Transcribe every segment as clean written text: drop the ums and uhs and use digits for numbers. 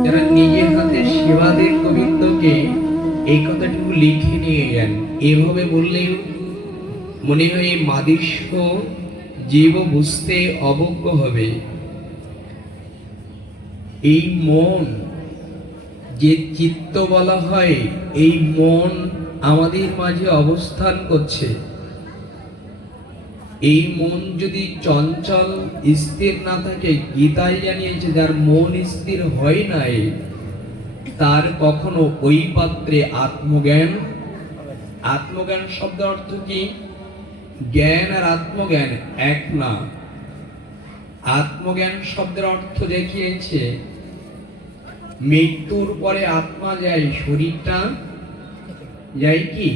যারা নিজের হাতে সেবা দেন গোবিন্দকে, এই কথাটুকু লিখে নিয়ে যান। এভাবে বললেও মনে হয় মাদিষ্য জীব বুঝতে অবজ্ঞ হবে। এই মন যে চিত্ত বলা হয়, এই মন আমাদের মাঝে অবস্থান করছে। এই মন যদি চঞ্চল স্থির না থাকে, গীতায় জানিয়েছে যার মন স্থির হয় নাই তার কখনো ওই পাত্রে আত্মজ্ঞান। আত্মজ্ঞান শব্দ অর্থ কি? জ্ঞান আর আত্মজ্ঞান এক না। আত্মজ্ঞান শব্দের অর্থ দেখিয়েছে মৃত্যুর পরে আত্মা যায়, শরীরটা যায় কি?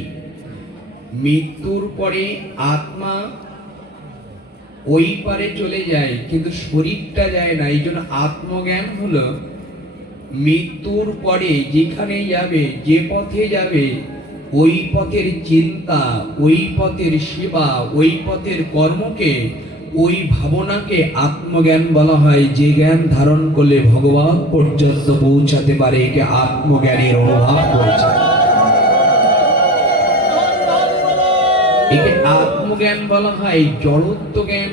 মৃত্যুর পরে আত্মা ওই পারে চলে যায়, কিন্তু শরীরটা যায় না। এই জন্য আত্মজ্ঞান হলো মৃত্যুর পরে যেখানে যাবে, যে পথে যাবে, ওই পথের চিন্তা, ওই পথের সেবা, ওই পথের কর্মকে, ওই ভাবনাকে আত্মজ্ঞান বলা হয়। যে জ্ঞান ধারণ করলে ভগবান পর্যন্ত পৌঁছাতে পারে, একে আত্মজ্ঞানের অনুভব করেছে। একে আত্মজ্ঞান বলা হয়। জড়ত্ব জ্ঞান,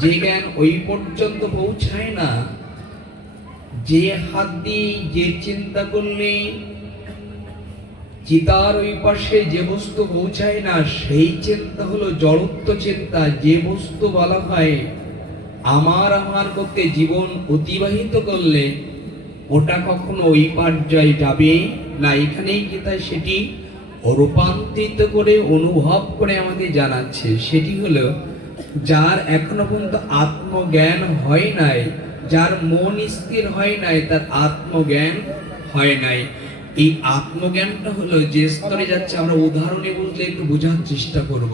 যে জ্ঞান ওই পর্যন্ত পৌঁছায় না, যে হাত দিয়ে যে চিন্তা করলে চিতার ওই পাশে যে বস্তু পৌঁছায় না, সেই চিন্তা হলো জড়ত্ব চিন্তা। যে বস্তু বলা হয় আমার আমার করতে জীবন অতিবাহিত করলে ওটা কখনো ওই পর্যায়ে যাবে না। এখানেই গীতায় সেটি রূপান্তরিত করে অনুভব করে আমাদের জানাচ্ছে। সেটি হলো যার এখনো পর্যন্ত আত্মজ্ঞান হয় নাই, যার মন স্থির হয় নাই, তার আত্মজ্ঞান হয় নাই। এই আত্মজ্ঞানটা হলো যে স্তরে যাচ্ছে। আমরা উদাহরণে বলতে একটু বোঝার চেষ্টা করব।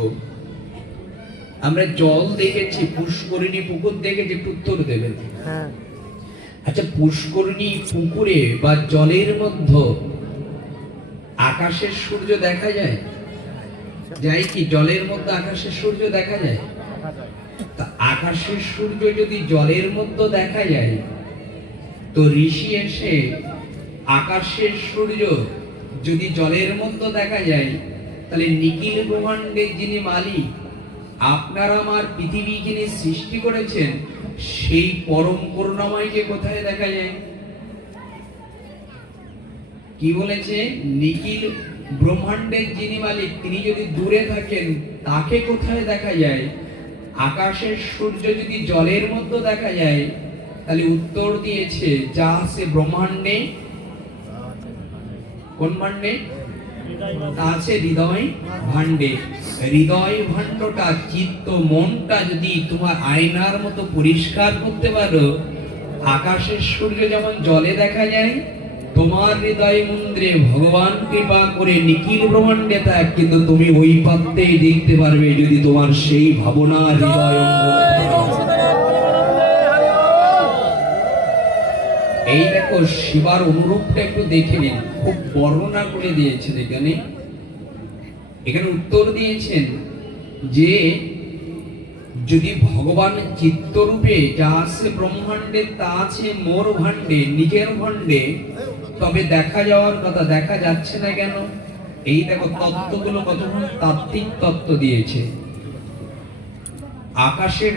আমরা জল দেখেছি, পুষ্করিণী পুকুর দেখেছি, একটু উত্তর দেবেন। আচ্ছা, পুষ্করিণী পুকুরে বা জলের মধ্যে আকাশের সূর্য দেখা যায়? যায় কি? জলের মধ্যে আকাশের সূর্য দেখা যায়? তা আকাশের সূর্য যদি জলের মধ্যে দেখা যায়, তো ঋষি এসে আকাশের সূর্য যদি জলের মধ্যে দেখা যায়, তাহলে নিখিল ব্রহ্মাণ্ডের যিনি মালিক, আপনার আমার পৃথিবী যিনি সৃষ্টি করেছেন, সেই পরম করুণাময়কে কোথায় দেখা যায়? কি বলেছে? নিখিল ব্রহ্মাণ্ডের যিনি মালিক, তিনি যদি দূরে থাকেন, তাকে কোথায় দেখা যায়? আকাশের সূর্য যদি জলের মধ্যে দেখা যায়, তাহলে উত্তর দিয়েছে যা আছে ব্রহ্মাণ্ডে। কোন ভাণ্ডে? তা আছে হৃদয় ভাণ্ডে। হৃদয় ভাণ্ডটা, চিত্ত মনটা যদি তোমার আয়নার মতো পরিষ্কার করতে পারো, আকাশের সূর্য যেমন জলে দেখা যায়, তোমার হৃদয় মন্দিরে ভগবান কৃপা করে নিখিল ব্রহ্মাণ্ডে থাক, কিন্তু তুমি ওই পাত্রেই দেখতে পারবে যদি তোমার সেই ভাবনা হৃদয়। এই দেখো শিবার অনুরূপটা একটু দেখে নিন, খুব বর্ণনা করে দিয়েছেন। এখানে উত্তর দিয়েছেন যে যদি ভগবান চিত্তরূপে যা আছে ব্রহ্মাণ্ডে, তা আছে মোর ভাণ্ডে, নিজের ভাণ্ডে, তবে দেখা যাওয়ার কথা। দেখা যাচ্ছে না কেন? এই দেখো তত্ত্বগুলো কতক্ষণ তাত্ত্বিক তত্ত্ব দিয়েছে। আকাশের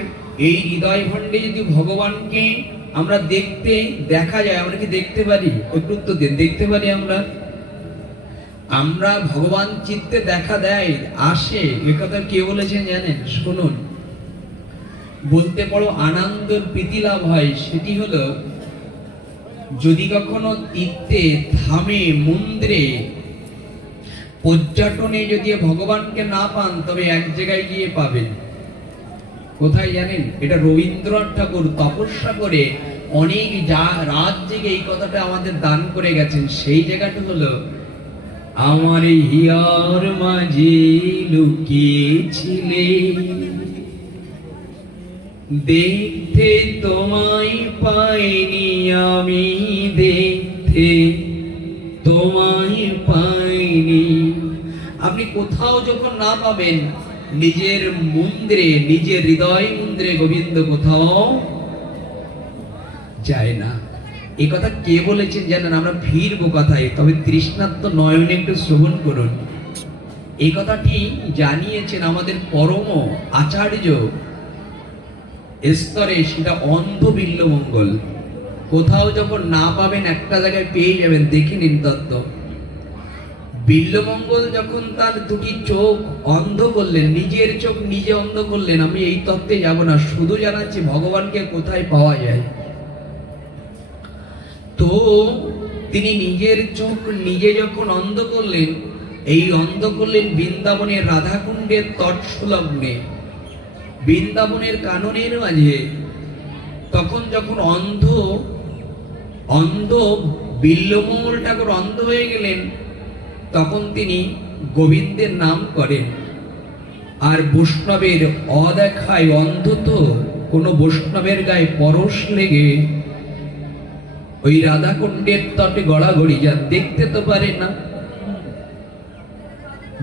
এই হৃদয় ভাণ্ডে যদি ভগবানকে আমরা দেখা যায়, আমরা কি দেখতে পারি? একটু উত্তর দিন। দেখতে পারি আমরা ভগবান চিত্তে দেখা দেয়, আসে। এ কথা কে বলেছেন জানেন? শুনুন, বলতে বড় আনন্দের প্রীতি লাভ হয়। সেটি হলো যদি কখনো তীর্থে থামে, মন্দিরে পর্যটনে যদি ভগবানকে না পান, তবে এক জায়গায় গিয়ে পাবেন। কোথায় জানেন? এটা রবীন্দ্রনাথ ঠাকুর তপস্যা করে অনেক রাত জেগে এই কথাটা আমাদের দান করে গেছেন। সেই জায়গাটা হলো আমার হিয়ার মাঝে লুকিয়েছিলে, দেখতে তোমায় পাইনি আমি, দেখতে তোমায় পাইনি। আপনি কোথাও যখন না পাবেন, নিজের মন্দিরে, নিজের হৃদয় মন্দিরে গোবিন্দ কোথাও যায় না। এই কথা কে বলেছেন জানেন? আমরা ফিরবো কথায়, তবে তৃষ্ণার্ত নয়নে একটু শ্রবণ করুন। এই কথাটি জানিয়েছেন আমাদের পরম আচার্য স্তরে, সেটা অন্ধ বিল্বমঙ্গল। কোথাও যখন না পাবেন একটা জায়গায় পেয়ে যাবেন, দেখে নিন তত্ত্ব। বিল্বমঙ্গল যখন তার দুটি চোখ অন্ধ করলেন, নিজের চোখ নিজে অন্ধ করলেন, আমি এই তত্ত্বে যাব না, শুধু জানাচ্ছি ভগবানকে কোথায় পাওয়া যায়। তো তিনি নিজের চোখ নিজে যখন অন্ধ করলেন, এই অন্ধ করলেন বৃন্দাবনের রাধাকুণ্ডের তৎসলগ্নে, বৃন্দাবনের কাননের মাঝে। তখন যখন অন্ধ বিল্বমঙ্গল ঠাকুর অন্ধ হয়ে গেলেন, তখন তিনি গোবিন্দের নাম করেন। আর বৈষ্ণবের অদেখায় অন্ধ তো কোনো বৈষ্ণবের গায়ে পরশ লেগে ওই রাধাকুণ্ডের তটে গড়াগড়ি যা দেখতে তো পারে না।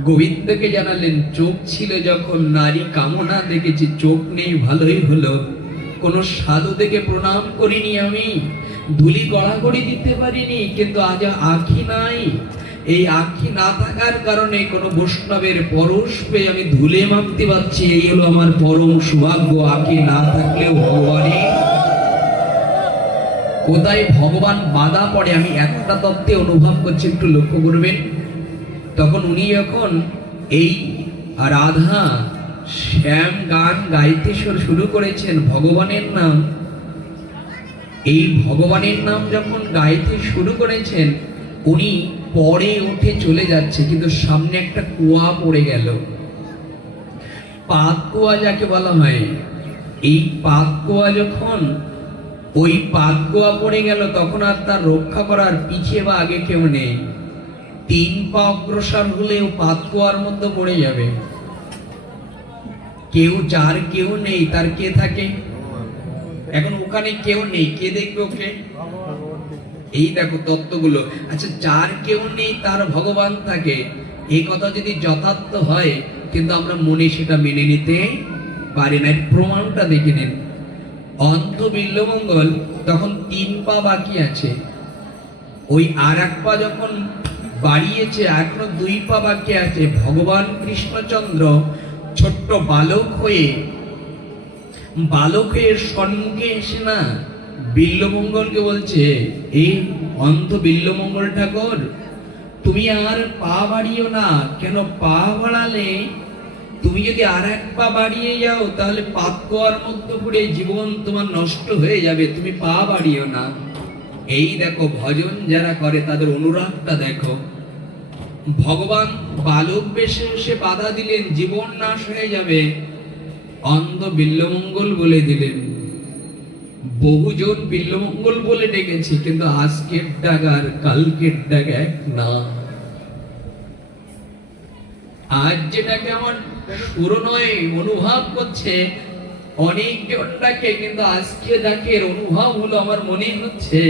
গোবিন্দকে জানালেন, চোখ ছিল যখন নারী কামনা দেখেছি, চোখ নেই ভালোই হলো। কোনো সাধু দেখে প্রণাম করিনি আমি, ধুলি গড়াগড়ি দিতে পারিনি, কিন্তু আজ আঁখি নাই। এই আঁখি না থাকার কারণে কোনো বৈষ্ণবের পরশ পেয়ে আমি ধুলে মাপতে পারছি, এই হলো আমার পরম সৌভাগ্য। আঁখি না থাকলেও ভগবানের কোথায় ভগবান বাধা পড়ে, আমি একটা তত্ত্বে অনুভব করছি, একটু লক্ষ্য করবেন। তখন উনি যখন এই রাধা শ্যাম গান গাইতে শুরু করেছেন ভগবানের নাম, এই ভগবানের নাম যখন গাইতে শুরু করেছেন, উনি পরে উঠে চলে যাচ্ছে, কিন্তু সামনে একটা কুয়া পড়ে গেল। পাত কুয়া যাকে বলা হয়, এই পাত কুয়া যখন ওই পাত কুয়া পড়ে গেল, তখন আর তার রক্ষা করার পিছিয়ে বা আগে কেউ নেই। 3 পা অগ্রসর হলেও পাত কুয়ার মধ্যে পড়ে যাবে। যার কেউ নেই, তার কে থাকে? এখন ওখানে কেউ নেই, কে দেখবে ওকে? এই দেখো তত্ত্বগুলো। আচ্ছা, যার কেউ নেই তার ভগবান থাকে, এই কথা যদি যথার্থ হয়, কিন্তু আমরা মনে সেটা মেনে নিতে পারি না। এর প্রমাণটা দেখে নিন। অন্ধ বিল্বমঙ্গল তখন 3 পা বাকি আছে, ওই আর 1 পা যখন বাড়িয়েছে, এখনো 2 পা বাকি আছে। ভগবান কৃষ্ণচন্দ্র ছোট্ট বালক হয়ে সম্মুখে এসে না বিল্বমঙ্গলকে বলছে, এই অন্ধ বিল্বমঙ্গল ঠাকুর, তুমি আর পা বাড়িও না। কেন? পা বাড়ালে তুমি যদি আর 1 পা বাড়িয়ে যাও, তাহলে পাপ কুয়ার মধ্যে পড়ে জীবন তোমার নষ্ট হয়ে যাবে, তুমি পা বাড়িও না। এই দেখো, ভজন যারা করে তাদের অনুরাগটা দেখো। ভগবান বালক বেশে এসে বাধা দিলেন, জীবন নাশ হয়ে যাবে। অন্ধ বিল্বমঙ্গল বলে দিলেন। বহুজন বিল্বমঙ্গল বলে ডেকেছি, কিন্তু আজকের ডাগার কালকের ডাক এক না। আজ যেটাকে আমার পুরনোয় অনুভব করছে, অনেকজন ডাকে, কিন্তু আজকে ডাকের অনুভব হলো আমার মনে হচ্ছে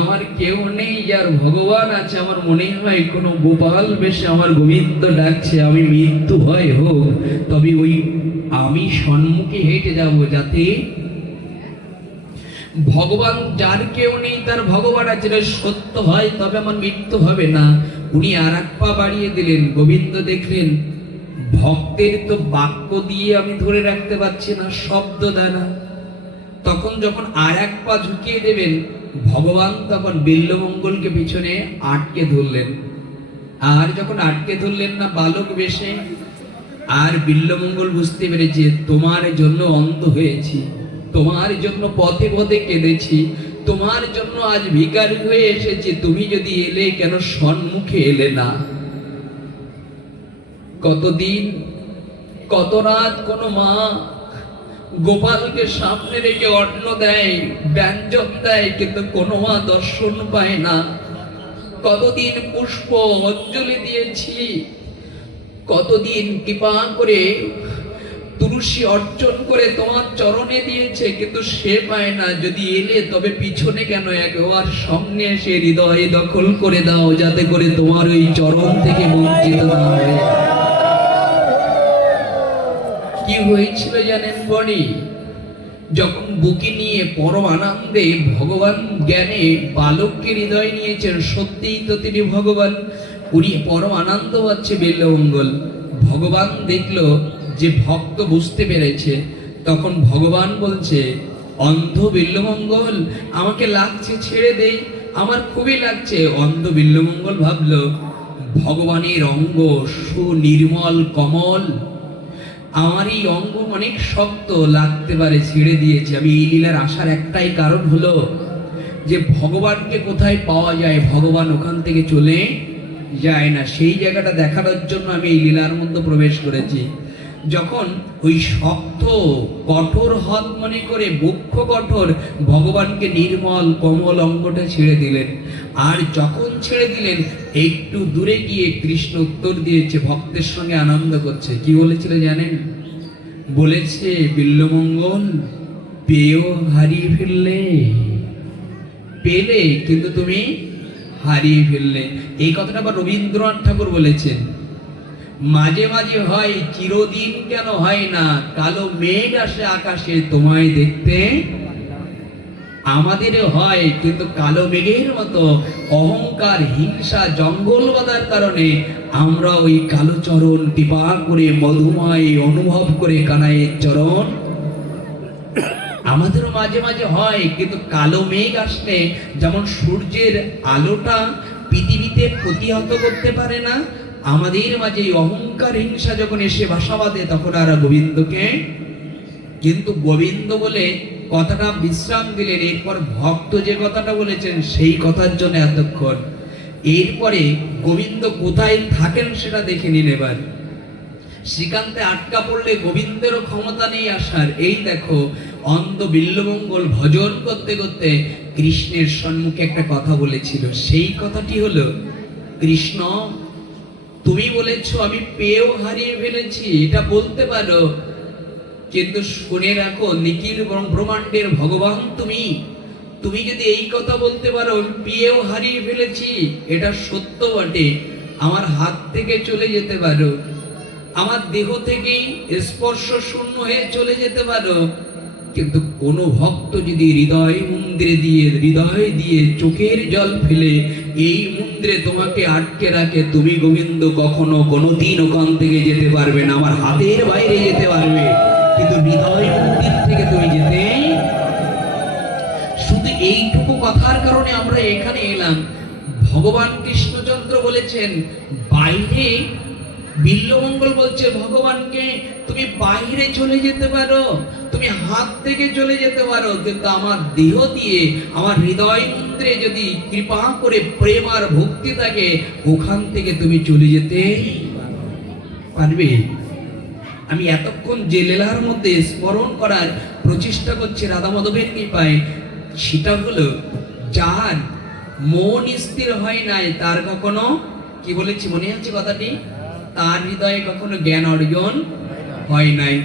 আমার কেউ নেই, যার ভগবান আছে। আমার মনে হয় কোনো গোপাল বেশে আমার গোবিন্দ ডাকছে। আমি মৃত্যু ভয় হোক, তবে ওই আমি সম্মুখে হেঁটে যাব, যাতে ভগবান, যার কেউ নেই তার ভগবান আছে, সত্য হয়, তবে আমার মৃত্যু হবে না। উনি আর 1 পা বাড়িয়ে দিলেন। গোবিন্দ দেখলেন ভক্তের তো বাক্য দিয়ে আমি ধরে রাখতে পারছি না, শব্দ দ্বারা। তখন যখন আর 1 পা ঝুঁকিয়ে দেবেন, ভগবান তখন বিল্বমঙ্গলকে পিছনে আটকে ধরলেন। আর যখন আটকে ধরলেন না বালক বেশে, আর বিল্বমঙ্গল বুঝতে পেরেছে তোমার জন্য অন্ধ হয়েছি, তোমার জন্য পথে পথে কেঁদেছি, তোমার জন্য আজ ভিখারি হয়ে এসেছি, তুমি যদি এলে কেন সম্মুখে এলে না? কতদিন কত রাত কোন মা গোপালকে সামনে রেখে অন্ন দেয়, ব্যঞ্জন দেয়, কিন্তু কোনো মা দর্শন পায় না। কতদিন পুষ্প অঞ্জলি দিয়েছি, কতদিন কৃপা করে তুলসী অর্জন করে তোমার চরণে দিয়েছে, কিন্তু সে পায় না। যদি এলে তবে পিছনে কেন, একবার সঙ্গে এসে হৃদয়ে দখল করে দাও, যাতে করে তোমার ওই চরণ থেকে বঞ্চিত না হয়। কি হয়েছিল জানেন বনি? যখন বুকে নিয়ে পরম আনন্দে ভগবান জ্ঞানে বালককে হৃদয় নিয়েছেন, সত্যিই তো তিনি ভগবান। উনি পরম আনন্দ পাচ্ছে বিল্বমঙ্গল। ভগবান দেখলো যে ভক্ত বুঝতে পেরেছে, তখন ভগবান বলছে, অন্ধ বিল্বমঙ্গল আমাকে লাগছে, ছেড়ে দেই, আমার খুবই লাগছে। অন্ধ বিল্বমঙ্গল ভাবলো ভগবানের অঙ্গ সুনির্মল কমল, আমার এই অঙ্গ অনেক শক্ত, লাগতে পারে, ছেড়ে দিয়েছে। আমি এই লীলার আসার একটাই কারণ হলো যে ভগবানকে কোথায় পাওয়া যায়, ভগবান ওখান থেকে চলে যায় না, সেই জায়গাটা দেখানোর জন্য আমি এই লীলার মধ্যে প্রবেশ করেছি। যখন ওই শক্ত কঠোর হাত মনে করে বক্ষ কঠোর ভগবানকে নির্মল কমল অঙ্গটা ছেড়ে দিলেন, আর যখন ছেড়ে দিলেন একটু দূরে গিয়ে কৃষ্ণ উত্তর দিয়েছে, ভক্তের সঙ্গে আনন্দ করছে। কি বলেছিল জানেন? বলেছে, বিল্বমঙ্গল পেয়েও হারিয়ে ফেললে, পেলে কিন্তু তুমি হারিয়ে ফেললে। এই কথাটা আবার রবীন্দ্রনাথ ঠাকুর বলেছেন। মাঝে মাঝে হয়, চিরদিন কেন হয় না, কালো মেঘ আসে আকাশে তোমায় দেখতে। আমাদের হয়, কিন্তু কালো মেঘের মতো অহংকার হিংসা জঙ্গল বাঁধার কারণে আমরা ওই কালো চরণ কৃপা করে মধুময় অনুভব করে কানাইয়ের চরণ আমাদেরও মাঝে মাঝে হয়। কিন্তু কালো মেঘ আসলে যেমন সূর্যের আলোটা পৃথিবীতে প্রতিহত করতে পারে না, আমাদের মাঝে অহংকার হিংসা যখন এসে বাসা বাঁধে তখন আর গোবিন্দকে, কিন্তু গোবিন্দ বলে কথাটা বিশ্রাম দিলেন। এরপর ভক্ত যে কথাটা বলেছেন সেই কথার জন্য এতক্ষণ। এরপরে গোবিন্দ কোথায় থাকেন সেটা দেখে নিন এবার। শ্রীকান্তে আটকা পড়লে গোবিন্দেরও ক্ষমতা নেই আসার। এই দেখো, অন্ধ বিল্বমঙ্গল ভজন করতে করতে কৃষ্ণের সম্মুখে একটা কথা বলেছিল। সেই কথাটি হলো, কৃষ্ণ তুমি বলেছো আমি পেয়েও হারিয়ে ফেলেছি, এটা বলতে পারো, কিন্তু শুনে রাখো নিখিল ব্রহ্মাণ্ডের ভগবান তুমি, তুমি যদি এই কথা বলতে পারো পেয়েও হারিয়ে ফেলেছি, এটা সত্য বটে, আমার হাত থেকে চলে যেতে পারো, আমার দেহ থেকেই স্পর্শ শূন্য হয়ে চলে যেতে পারো, কিন্তু কোন ভক্ত যদি হৃদয় দিয়ে চোখের জল ফেলে এই মন্দিরে তোমাকে আটকে রাখে, তুমি গোবিন্দ কখনো কোনোদিন ওখান থেকে যেতে পারবে না, আমার হাতের বাইরে যেতে পারবে, কিন্তু হৃদয় মন্দির থেকে তুমি যেতে। শুধু এইটুকু কথার কারণে আমরা এখানে এলাম। ভগবান কৃষ্ণচন্দ্র বলেছেন বাইরে, বিল্বমঙ্গল বলছে ভগবানকে তুমি বাইরে চলে যেতে পারো, তুমি হাত থেকে চলে যেতে পারো, কিন্তু আমার দেহ দিয়ে আমার হৃদয় মন্দিরে যদি কৃপা করে প্রেম আর ভক্তি থাকে ওখান থেকে তুমি চলে যেতে পারবে। আমি এতক্ষণ যে লীলার মধ্যে স্মরণ করার প্রচেষ্টা করছি রাধা মাধবের কৃপায়, সেটা হলো যার মন স্থির হয় নাই তার কখনো, কি বলেছি মনে আছে কথাটি, তার হৃদয়ে কখনো জ্ঞান অর্জন হয় নাই।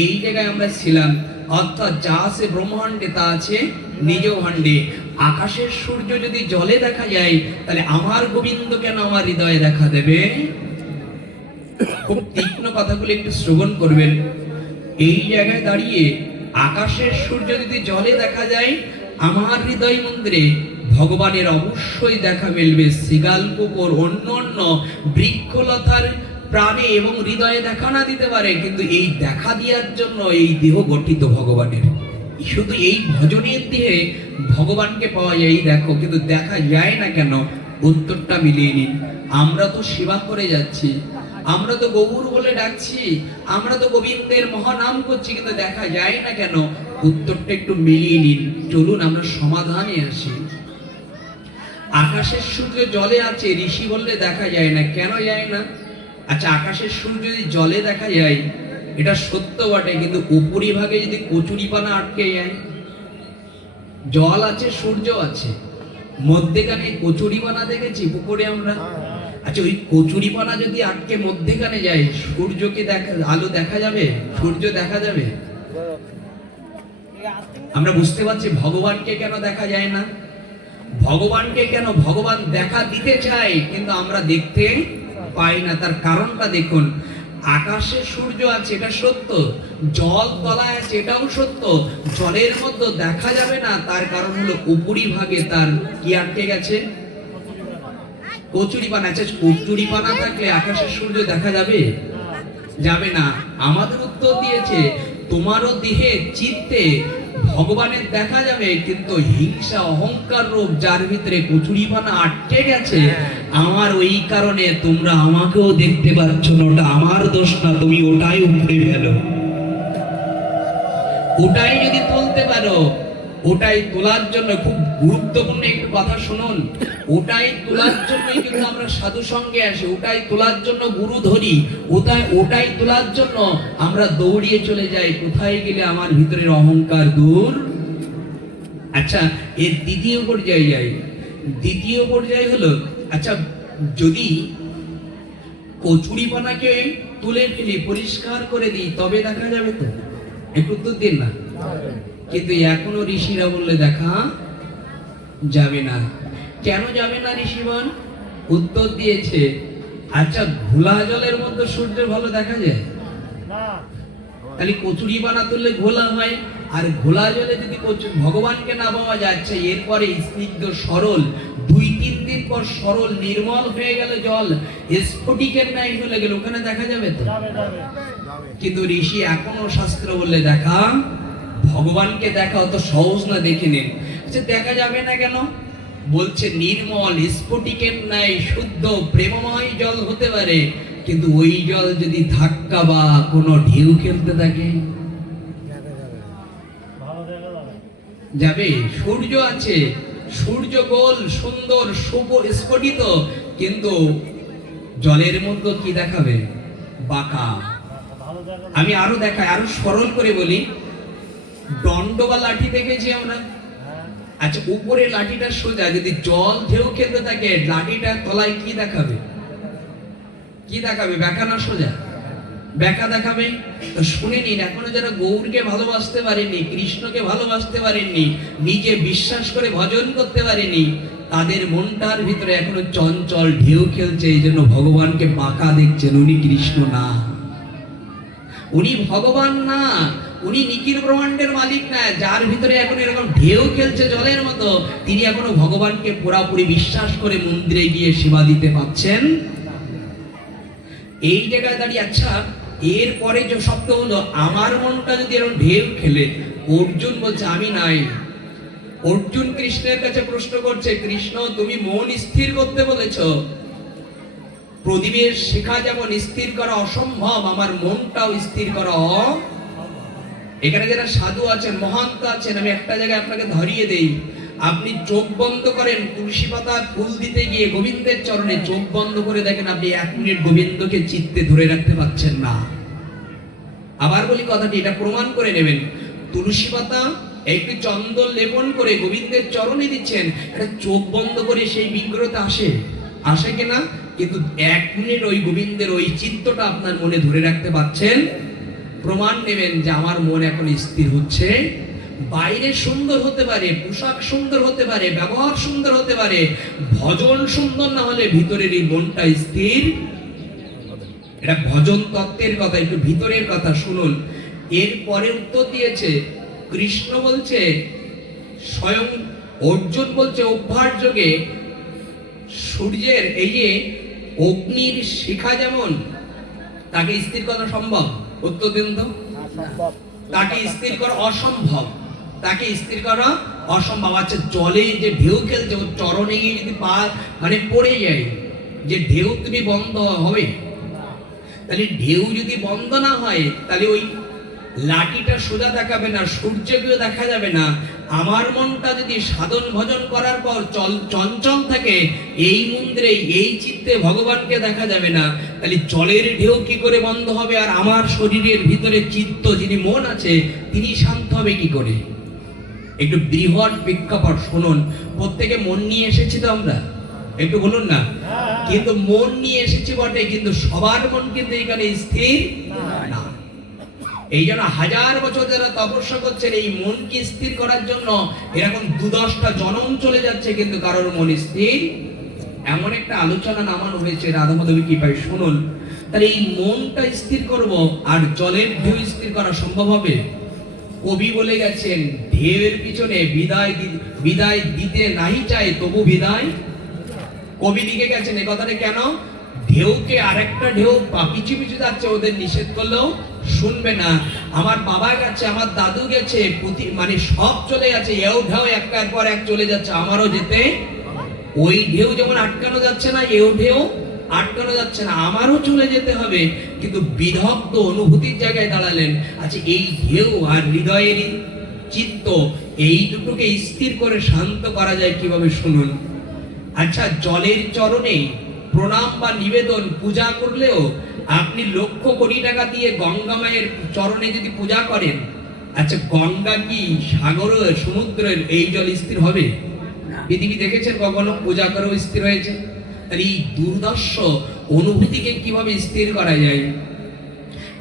এই জায়গায় আমরা ছিলাম, অর্থাৎ যা আছে ব্রহ্মাণ্ডে তা আছে নিজ ভাণ্ডে। আকাশের সূর্য যদি জলে দেখা যায় তাহলে আমার গোবিন্দ কেন আমার হৃদয়ে দেখা দেবে? খুব তীক্ষ্ণ কথাগুলো একটু শ্রবণ করবেন। এই জায়গায় দাঁড়িয়ে আকাশের সূর্য যদি জলে দেখা যায়, আমার হৃদয় মন্দিরে ভগবানের অবশ্যই দেখা মিলবে। শৃগাল কুকুর অন্য অন্য বৃক্ষলতার প্রাণে এবং হৃদয়ে দেখা না দিতে পারে, কিন্তু এই দেখা দেওয়ার জন্য এই দেহ গঠিত ভগবানের। শুধু এই ভজনের দেহে ভগবানকে পাওয়া যায়। দেখো, কিন্তু দেখা যায় না কেন? উত্তরটা মিলিয়ে নিন। আমরা তো সেবা করে যাচ্ছি, আমরা তো গৌর বলে ডাকছি, আমরা তো গোবিন্দের মহানাম করছি, কিন্তু দেখা যায় না কেন? উত্তরটা একটু মিলিয়ে নিন। চলুন আমরা সমাধানে আসি। আকাশের সূর্য জলে আছে, ঋষি বললে দেখা যায় না, কেন যায় না? আচ্ছা, আকাশের সূর্য যদি জলে দেখা যায় এটা সত্য বটে, কিন্তু উপরিভাগে যদি কচুরিপানা আটকে যায়, জল আছে সূর্য আছে, মধ্যেখানে কচুরিপানা দেখেছি পুকুরে আমরা। আচ্ছা, ওই কচুরিপানা যদি আটকে মধ্যেখানে যায়, সূর্যকে দেখা, আলো দেখা যাবে? সূর্য দেখা যাবে? আমরা বুঝতে পারছি ভগবানকে কেন দেখা যায় না। ভগবানকে কেন ভগবান দেখা দিতে চায় কিন্তু আমরা দেখতে পাই না, তার কারণটা দেখুন। আকাশে সূর্য আছে, এটা সত্য। জল তলায় আছে, এটাও সত্য। জলের মধ্যে দেখা যাবে না, তার কারণ হলো উপরিভাগে তার কি আটকে গেছে? কচুরিপানা। আচ্ছা, কচুরিপানা থাকলে আকাশের সূর্য দেখা যাবে? যাবে না। আমাদের উত্তর দিয়েছে, তোমারও দেহে চিত্তে ভগবানের দেখা যাবে, কিন্তু হিংসা অহংকার রূপ যার ভিতরে কচুরিপানা আটকে গেছে, আমার ওই কারণে তোমরা আমাকেও দেখতে পাচ্ছ না। ওটা আমার দোষ না, তুমি ওটাই উপড়ে ফেলো। ওটাই যদি তুলতে পারো, ওটাই তোলার জন্য খুব গুরুত্বপূর্ণ একটু কথা শুনুন। ওটাই তোলার জন্যই কিন্তু আমরা সাধু সঙ্গে আসি, ওটাই তোলার জন্য গুরু ধরি, ওটাই তোলার জন্য আমরা দৌড়িয়ে চলে যাই। কোথায় গেলে আমার ভিতরের অহংকার দূর। আচ্ছা, এর দ্বিতীয় পর্যায়ে যাই। দ্বিতীয় পর্যায় হলো, আচ্ছা যদি কচুরিপানাকে তুলে ফেলি, পরিষ্কার করে দিই, তবে দেখা যাবে তো? একটু উত্তর দিন না। কিন্তু এখনো ঋষিরা বললে দেখা যাবে না। কেন যাবে না ঋষিগণ? উত্তর দিয়েছে, আচ্ছা ঘোলা জলের মধ্যে সূর্য ভালো দেখা যায়? তাহলে কচুরিপানা তুললে ঘোলা হয়, আর ঘোলা জলে যদি ভগবানকে না পাওয়া যাচ্ছে, এরপরে স্নিগ্ধ সরল, 2-3 দিন পর সরল নির্মল হয়ে গেল জল, স্ফটিকের ন্যায় হয়ে গেল, ওখানে দেখা যাবে তো? কিন্তু ঋষি এখনো শাস্ত্র বললে দেখা, ভগবানকে দেখা অত সহজ না, দেখে নিন। আচ্ছা দেখা যাবে না কেন? বলছে নির্মল স্ফটিকের ন্যায় শুদ্ধ প্রেমময় জল হতে পারে, কিন্তু ওই জল যদি ধাক্কা বা কোনো ঢেউ খেলতে থাকে যাবে? সূর্য আছে, সূর্য গোল সুন্দর স্ফটিত, কিন্তু জলের মধ্যে কি দেখাবে? বাঁকা। আমি আরো দেখাই, আরো সরল করে বলি। দণ্ড বা লাঠি দেখেছি আমরা। আচ্ছা উপরে লাঠিটা সোজা, যদি জল ঢেউ খেলতে থাকে, লাঠিটা তলায় কি দেখাবে? কি দেখাবে? বেঁকা না সোজা? বেঁকা দেখাবে। তো শুনে নিন, এখনো যারা গৌরকে ভালোবাসতে পারেননি, কৃষ্ণকে ভালোবাসতে পারেননি, নিজে বিশ্বাস করে ভজন করতে পারেনি, তাদের মনটার ভিতরে এখনো চঞ্চল ঢেউ খেলছে, এই জন্য ভগবানকে বাঁকা দেখছেন। উনি কৃষ্ণ না, উনি ভগবান না, উনি নিখিল ব্রহ্মাণ্ডের মালিক না। যার ভিতরে এখন এরকম ঢেউ খেলছে জলের মতো, তিনি এখনো ভগবানকে পুরাপুরি বিশ্বাস করে মন্দিরে গিয়ে সেবা দিতে পারছেন। এই জায়গায় দাঁড়িয়ে, আচ্ছা এরপরে যে শব্দ হলো, আমার মনটা যদি এরকম ঢেউ খেলে, অর্জুন বলছে আমি নাই। অর্জুন কৃষ্ণের কাছে প্রশ্ন করছে, কৃষ্ণ তুমি মন স্থির করতে বলেছো, প্রদীপের শিখা যেমন স্থির করা অসম্ভব, আমার মনটাও স্থির করা। এখানে যারা সাধু আছেন, মহান্ত আছেন, আমি একটা জায়গায় আপনাকে ধরিয়ে দেই। আপনি চোখ বন্ধ করেন, তুলসী পাতা ফুল দিতে গিয়ে গোবিন্দের চরণে চোখ বন্ধ করে দেখেন, আপনি 1 মিনিট গোবিন্দকে চিত্তে ধরে রাখতে পারছেন না। আবার বলি কথাটি, এটা প্রমাণ করে নেবেন। তুলসী পাতা একটু চন্দন লেপন করে গোবিন্দের চরণে দিচ্ছেন, এটা চোখ বন্ধ করে সেই বিগ্রহটা আসে কিনা? কিন্তু 1 মিনিট ওই গোবিন্দের ওই চিত্তটা আপনার মনে ধরে রাখতে পারছেন? প্রমাণ নেবেন যে আমার মন এখন স্থির হচ্ছে। বাইরে সুন্দর হতে পারে, পোশাক সুন্দর হতে পারে, ব্যবহার সুন্দর হতে পারে, ভজন সুন্দর না হলে ভিতরের এই মনটা স্থির। এটা ভজন তত্ত্বের কথা, একটু ভিতরের কথা শুনুন। এরপরে উত্তর দিয়েছে, কৃষ্ণ বলছে, স্বয়ং অর্জুন বলছে, অভ্যাস যোগে সূর্যের এই যে অগ্নির শিখা যেমন, তাকে স্থির করা সম্ভব? উত্তর দিন তো। তাকে স্থির করা অসম্ভব, তাকে স্থির করা অসম্ভব। আচ্ছা জলে যে ঢেউ খেলছে, ওর চরণে গিয়ে যদি পা পড়ে যায়, যে ঢেউ তুমি বন্ধ হবে? তাহলে ঢেউ যদি বন্ধ না হয়, তাহলে ওই লাঠিটা সোজা দেখাবে না, সূর্যকেও দেখা যাবে না। আমার মনটা যদি সাধন ভজন করার পর চঞ্চল থাকে, এই মন্দিরে এই চিত্তে ভগবানকে দেখা যাবে না, তাহলে জলের ঢেউ কি করে বন্ধ হবে? আর আমার শরীরের ভিতরে চিত্ত, যিনি মন আছে, তিনি শান্ত হবে কি করে? একটু বৃহৎ প্রেক্ষাপট শুনুন। প্রত্যেকে মন নিয়ে এসেছি তো আমরা, একটু বলুন না। কিন্তু মন নিয়ে এসেছি বটে, কিন্তু সবার মন কিন্তু এখানে স্থির না। এই জন্য 1000 বছর যারা তপস্যা করছেন এই মনকে স্থির করার জন্য, এরকম 2-10টা জনম চলে যাচ্ছে, কিন্তু কারোর মন স্থির। এমন একটা আলোচনা নামানো হয়েছে রাধা মাধবী কৃপায়, শুনুন। তাহলে এই মনটা স্থির করব, আর জলের ঢেউ স্থির করা সম্ভব হবে? কবি বলে গেছেন, ঢেউয়ের পিছনে বিদায় দিতে নাহি চায় তবু বিদায়। কবি লিখে গেছেন এই কথাটা কেন? ঢেউকে আরেকটা ঢেউ পিছু পিছু যাচ্ছে, ওদের নিষেধ করলেও শুনবে না। আমার বাবা গেছে, আমার দাদু গেছে, মানে সব চলে গেছে, এও ঢেউ একটার পর এক চলে যাচ্ছে, আমারও যেতে। ওই ঢেউ যেমন আটকানো যাচ্ছে না, এও ঢেউ আটকানো যাচ্ছে না, আমারও চলে যেতে হবে। কিন্তু বিধগ্ধ অনুভূতির জায়গায় দাঁড়ালেন। আচ্ছা, এই ঢেউ আর হৃদয়ের চিত্ত, এই দুটোকে স্থির করে শান্ত করা যায় কিভাবে শুনুন। আচ্ছা, জলের চরণে প্রণাম বা নিবেদন পূজা করলেও আপনি লক্ষ কোটি টাকা দিয়ে গঙ্গা মায়ের চরণে যদি পূজা করেন, আচ্ছা গঙ্গা কি সাগরের সমুদ্রের এই জল স্থির হবে? পৃথিবী দেখেছেন কখনো পূজা করেও স্থির হয়েছে? আর এই দুর্দর্শ অনুভূতিকে কিভাবে স্থির করা যায়,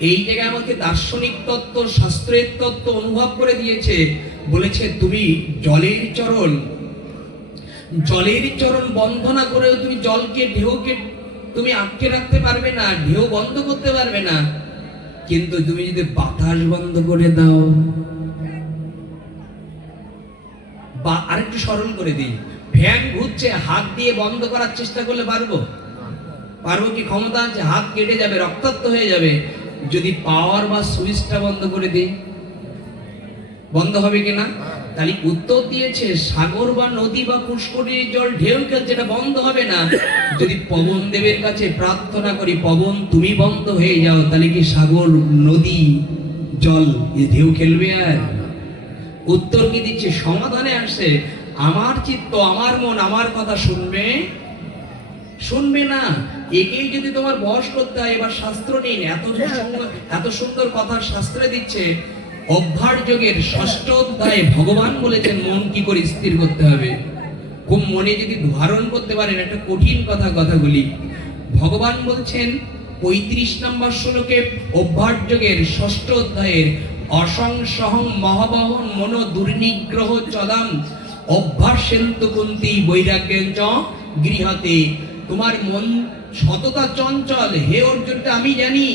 এই জায়গায় আমাকে দার্শনিক তত্ত্ব, শাস্ত্রের তত্ত্ব অনুভব করে দিয়েছে। বলেছে তুমি জলের চরণ বন্ধনা করেও তুমি জলকে, ঢেউকে তুমি আটকে রাখতে পারবে না, ঢেউ বন্ধ করতে পারবে না। কিন্তু তুমি যদি বাতাস বন্ধ করে দাও, বা আরেকটু স্মরণ করে দিই, ফ্যান ঘুরছে, হাত দিয়ে বন্ধ করার চেষ্টা করলে পারবো? কি ক্ষমতা আছে? হাত কেটে যাবে, রক্তাক্ত হয়ে যাবে। যদি পাওয়ার বা সুইচটা বন্ধ করে দিই, বন্ধ হবে কিনা? তাহলে উত্তর দিয়েছে, সাগর বা নদী বা পুষ্করিণীর জল ঢেউ খেলছে, এটা বন্ধ হবে না। যদি পবন দেবের কাছে প্রার্থনা করি, পবন তুমি বন্ধ হয়ে যাও, তাহলে কি সাগর, নদী, জল ঢেউ খেলবে? আর উত্তর কি দিচ্ছে? সমাধানে আসছে, আমার চিত্ত, আমার মন আমার কথা শুনবে না। একেই যদি তোমার বশ করতে হয়, এবার শাস্ত্র নিন, এত সুন্দর কথা শাস্ত্রে দিচ্ছে। অভ্যাস যোগের 6ষ্ঠ অধ্যায়ে ভগবান বলেছেন মন কি করে স্থির করতে হবে। খুব মনে যদি ধারণ করতে পারেন, একটা কঠিন কথাগুলি ভগবান বলছেন 35 নম্বর শ্লোকে, অভ্যাস যোগের 6ষ্ঠ অধ্যায়ের অসংসহং মহাবহন মনো দুর্নিগ্রহ চদাম অভ্যাসেন্তু কুন্তি বৈরাগ্যঞ্চ গৃহতে। তোমার মন সততা চঞ্চল, হে অর্জুনটা আমি জানি।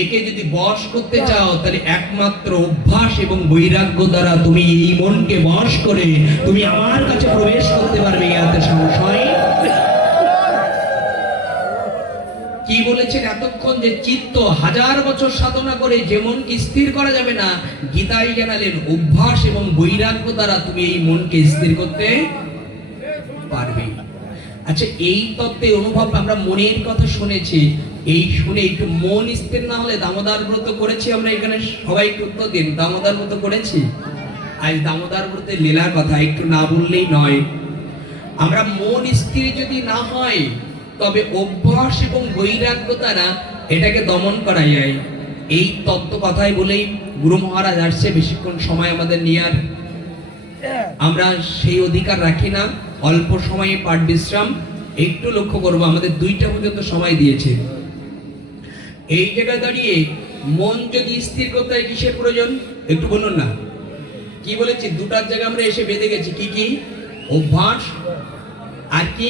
একে যদি বশ করতে চাও, তাহলে একমাত্র অভ্যাস এবং বৈরাগ্য দ্বারা তুমি এই মনকে বশ করে তুমি আমার কাছে প্রবেশ করতে পারবে, এতে সংশয়। কি বলেছেন এতক্ষণ? যে চিত্ত 1000 বছর সাধনা করে যে মনকে স্থির করা যাবে না, গীতায় জানালেন অভ্যাস এবং বৈরাগ্য দ্বারা তুমি এই মনকে স্থির করতে পারবে। আচ্ছা, এই তত্ত্বে অনুভব আমরা মনের কথা শুনেছি, এই শুনে একটু মন স্থির না হলে, দামোদর ব্রত করেছি আমরা এখানে, সবাই একটু উত্তর দিন, দামোদর ব্রত করেছি? আজ দামোদর ব্রতের লীলার কথা একটু না বললেই নয়। আমরা মন স্থির যদি না হয়, তবে অভ্যাস এবং বৈরাগ্য দ্বারা এটাকে দমন করা যায়। এই তত্ত্ব কথাই বলেই গুরু মহারাজ আসছে, বেশিক্ষণ সময় আমাদের নিয়ে আর আমরা সেই অধিকার রাখি না। অল্প সময়ে পাঠ বিশ্রাম একটু লক্ষ্য করবো, আমাদের 2টা পর্যন্ত সময় দিয়েছে। এই জায়গায় দাঁড়িয়ে মন যদি স্থির করতে হয়, কিসের প্রয়োজন একটু বলুন না? কি বলেছি? 2টার জায়গায় আমরা এসে বেঁধে গেছি। কি? অভ্যাস আর কি?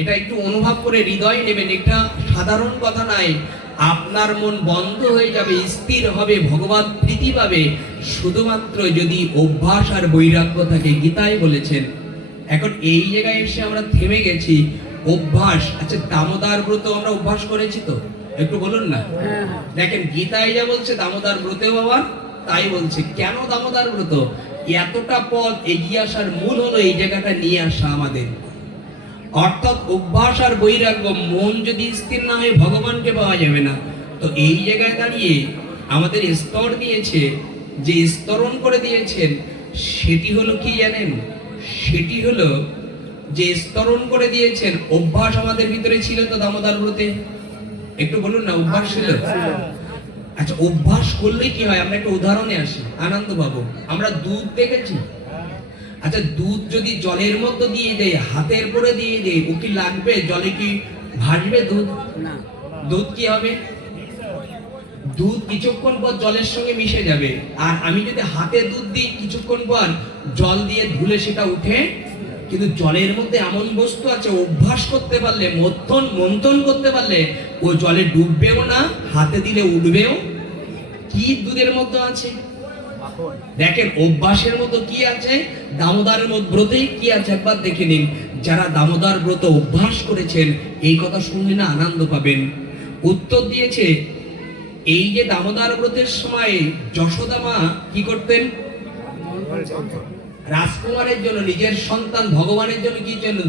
এটা একটু অনুভব করে হৃদয় নেবেন। এটা সাধারণ কথা নয়। আপনার মন বন্ধ হয়ে যাবে, স্থির হবে, ভগবত প্রীতি পাবে শুধুমাত্র যদি অভ্যাস আর বৈরাগ্য থাকে। গীতায় বলেছেন। এখন এই জায়গায় এসে আমরা থেমে গেছি। অভ্যাস, আচ্ছা দামোদর ব্রত আমরা অভ্যাস করেছি তো? একটু বলুন না। দেখেন গীতায় যা বলছে, দামোদর ব্রতেও আবার তাই বলছে। কেন দামোদর ব্রত? এতটা পথ এগিয়ে আসার মূল হলো এই জায়গাটা নিয়ে আসা আমাদের। অর্থাৎ অভ্যাস আর বৈরাগ্য, মন যদি স্থির না হয় ভগবানকে পাওয়া যাবে না। তো এই জায়গায় দাঁড়িয়ে আমাদের স্তর দিয়েছে, যে স্তরণ করে দিয়েছেন সেটি হলো কি জানেন? সেটি হলো যে স্তরণ করে দিয়েছেন অভ্যাস আমাদের ভিতরে ছিল তো দামোদর ব্রতে? একটু বলুন না, অভ্যাস ছিল? আচ্ছা, অভ্যাস করলে কি হয়? আমরা একটা উদাহরণে আসি, আনন্দ পাবো। আমরা দুধ দেখেছি। আচ্ছা, দুধ যদি জলের মধ্যে দিয়ে দেয়, হাতের পরে দিয়ে দেয়, ও কি লাগবে? জলে কি ভাসবে দুধ? না। দুধ কি হবে? দুধ কিছুক্ষণ পর জলের সঙ্গে মিশে যাবে। আর আমি যদি হাতে দুধ দিই, কিছুক্ষণ পর জল দিয়ে ধুলে সেটা উঠে কিন্তু জলের মধ্যে এমন বস্তু আছে, অভ্যাস করতে পারলে, মন্থন করতে পারলে ও জলে ডুববেও না, হাতে দিলে উঠবেও। কি দুধের মধ্যে আছে দেখেন, অভ্যাসের মতো কি আছে, দামোদর ব্রতেই কি আছে একবার দেখে নিন। যারা দামোদর ব্রত অভ্যাস করেছেন এই কথা শুনলে না আনন্দ পাবেন। উত্তর দিয়েছে, এই যে দামোদর ব্রতের সময় যশোদা মা কি করতেন? রাজকুমারের জন্য, নিজের সন্তান ভগবানের জন্য কি জন্য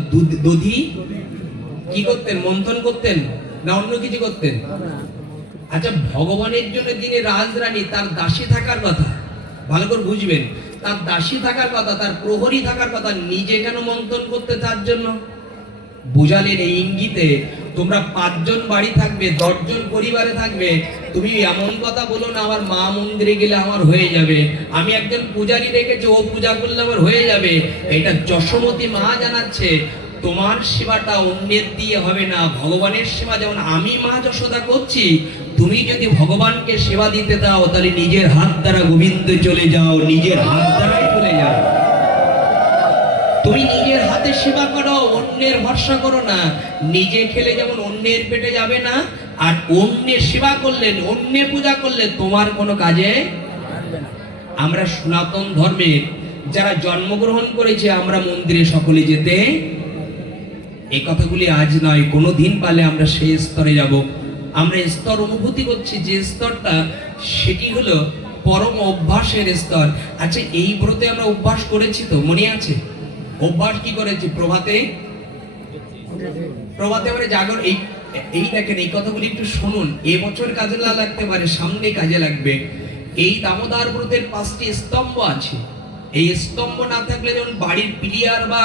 দধি কি করতেন? মন্থন করতেন না অন্য কিছু করতেন? আচ্ছা, ভগবানের জন্য তিনি রাজরানী, তার দাসী থাকার কথা, ভালো করে বুঝবেন, তার দাসী থাকার কথা, তার প্রহরী থাকার কথা, নিজে কেন মন্থন করতে? তার জন্য বুঝালেন এই ইঙ্গিতে, তোমরা 5 জন বাড়ি থাকবে, 10 জন পরিবারে থাকবে, তুমি এমন কথা বলো না আমার মা মন্দিরে গেলে আমার হয়ে যাবে, আমি একজন পূজারী রেখেছি ও পূজা করলে আমার হয়ে যাবে। এটা যশোমতী মা জানাচ্ছে, তোমার সেবাটা অন্যের দিয়ে হবে না, ভগবানের সেবা যেমন আমি মা যশোদা করছি, তুমি যদি ভগবানকে সেবা দিতে দাও তাহলে নিজের হাত দ্বারা গোবিন্দে চলে যাও, নিজের হাত দ্বারাই চলে যাও। তুমি নিজের হাতে সেবা করো, অন্যের ভরসা করো না। নিজে খেলে যেমন অন্যের পেটে যাবে না, আর অন্যের সেবা করলেন, অন্যের পূজা করলে তোমার কোনো কাজে আসবে না। আমরা সনাতন ধর্মের যারা জন্মগ্রহণ করেছে, আমরা মন্দিরে সকলে যেতে, এই কথাগুলি আজ নয়, কোনোদিন পালে আমরা সেই স্তরে যাব। আমরা স্তর অনুভূতি করছি, যে স্তরটা সেটি হলো পরম অভ্যাসের স্তর। আচ্ছা, এই ব্রতে আমরা অভ্যাস করেছি তো, মনে আছে? অভ্যাস কি করেছি? প্রভাতে আমরা জাগর, এই দেখেন, এই কথাগুলি একটু শুনুন, এবছর কাজে না লাগতে পারে, সামনে কাজে লাগবে। এই দামোদর ব্রতের 5টি স্তম্ভ আছে। এই স্তম্ভ না থাকলে, যেমন বাড়ির পিলিয়ার বা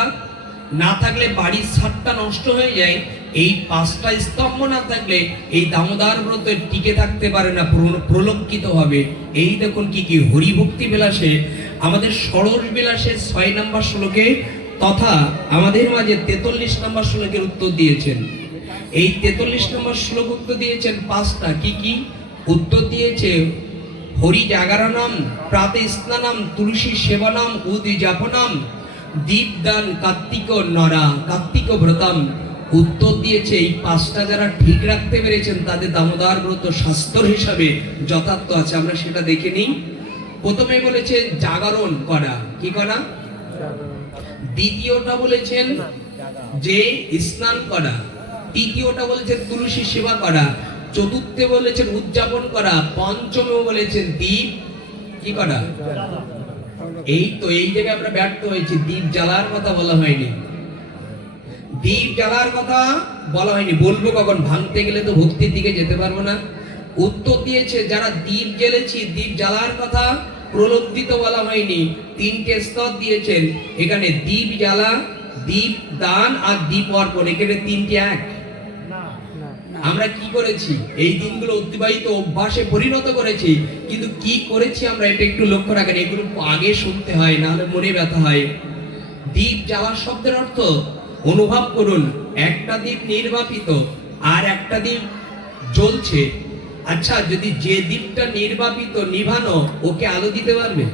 না থাকলে বাড়ির ছাদটা নষ্ট হয়ে যায়, এই 5টা স্তম্ভ না থাকলে এই দামোদর ব্রত টিকে থাকতে পারে না, প্রলম্বিত হবে। এই দেখুন কি কি হরিভক্তি বিলাসে, আমাদের ষোড়শ বিলাসে 6 নম্বর শ্লোকে, তথা আমাদের মাঝে 43 নম্বর শ্লোকের উত্তর দিয়েছেন। এই 43 নম্বর শ্লোক উত্তর দিয়েছেন 5টা। কি কি উত্তর দিয়েছে? হরি জাগরণম, প্রাতে স্নানম, তুলসী সেবনম, উদ্যাপনম, দীপদান, কার্তিক নরা, কার্তিক ব্রতম। উত্তর দিয়েছে এই 5টা যারা ঠিক রাখতে পেরেছেন তাদের দামোদর ব্রত শাস্ত্র হিসাবে যথার্থ আছে। আমরা সেটা দেখে নিই। প্রথমে বলেছে জাগরণ করা, কি করা? দ্বিতীয়টা বলেছেন যে স্নান করা, তৃতীয়টা বলেছেন তুলসী সেবা করা, চতুর্থে বলেছেন উদযাপন করা, পঞ্চমে বলেছেন দীপ কি করা? এই তো এই জায়গায় আমরা ব্যর্থ হয়েছি, দীপ জ্বালার কথা বলা হয়নি। দীপ জ্বালার কথা বলা হয়নি, বলবো কখন? ভাঙতে গেলে তো ভক্তির দিকে যেতে পারবো না। উত্তর দিয়েছে যারা দীপ জ্বেলেছি, দীপ জ্বালার কথা প্রলব্ধিত বলা হয়নি। 3টে স্তর দিয়েছেন এখানে, দীপ জ্বালা, দীপ দান আর দীপ অর্পণ, এখানে 3টে এক। আমরা কি করেছি? এই দিনগুলো অতিবাহিত অভ্যাসে পরিণত করেছি, কিন্তু কি করেছি আমরা এটা একটু লক্ষ্য রাখেন। এগুলো আগে শুনতে হয়, নাহলে মনে ব্যথা হয়। দীপ জ্বালা শব্দের অর্থ অনুভব করুন, একটা দ্বীপ নির্বাপিত আর একটা দ্বীপ জ্বলছে। আচ্ছা, যদি যে দ্বীপটা নির্বাপিত, নিভানো, ওকে আলো দিতে পারবে?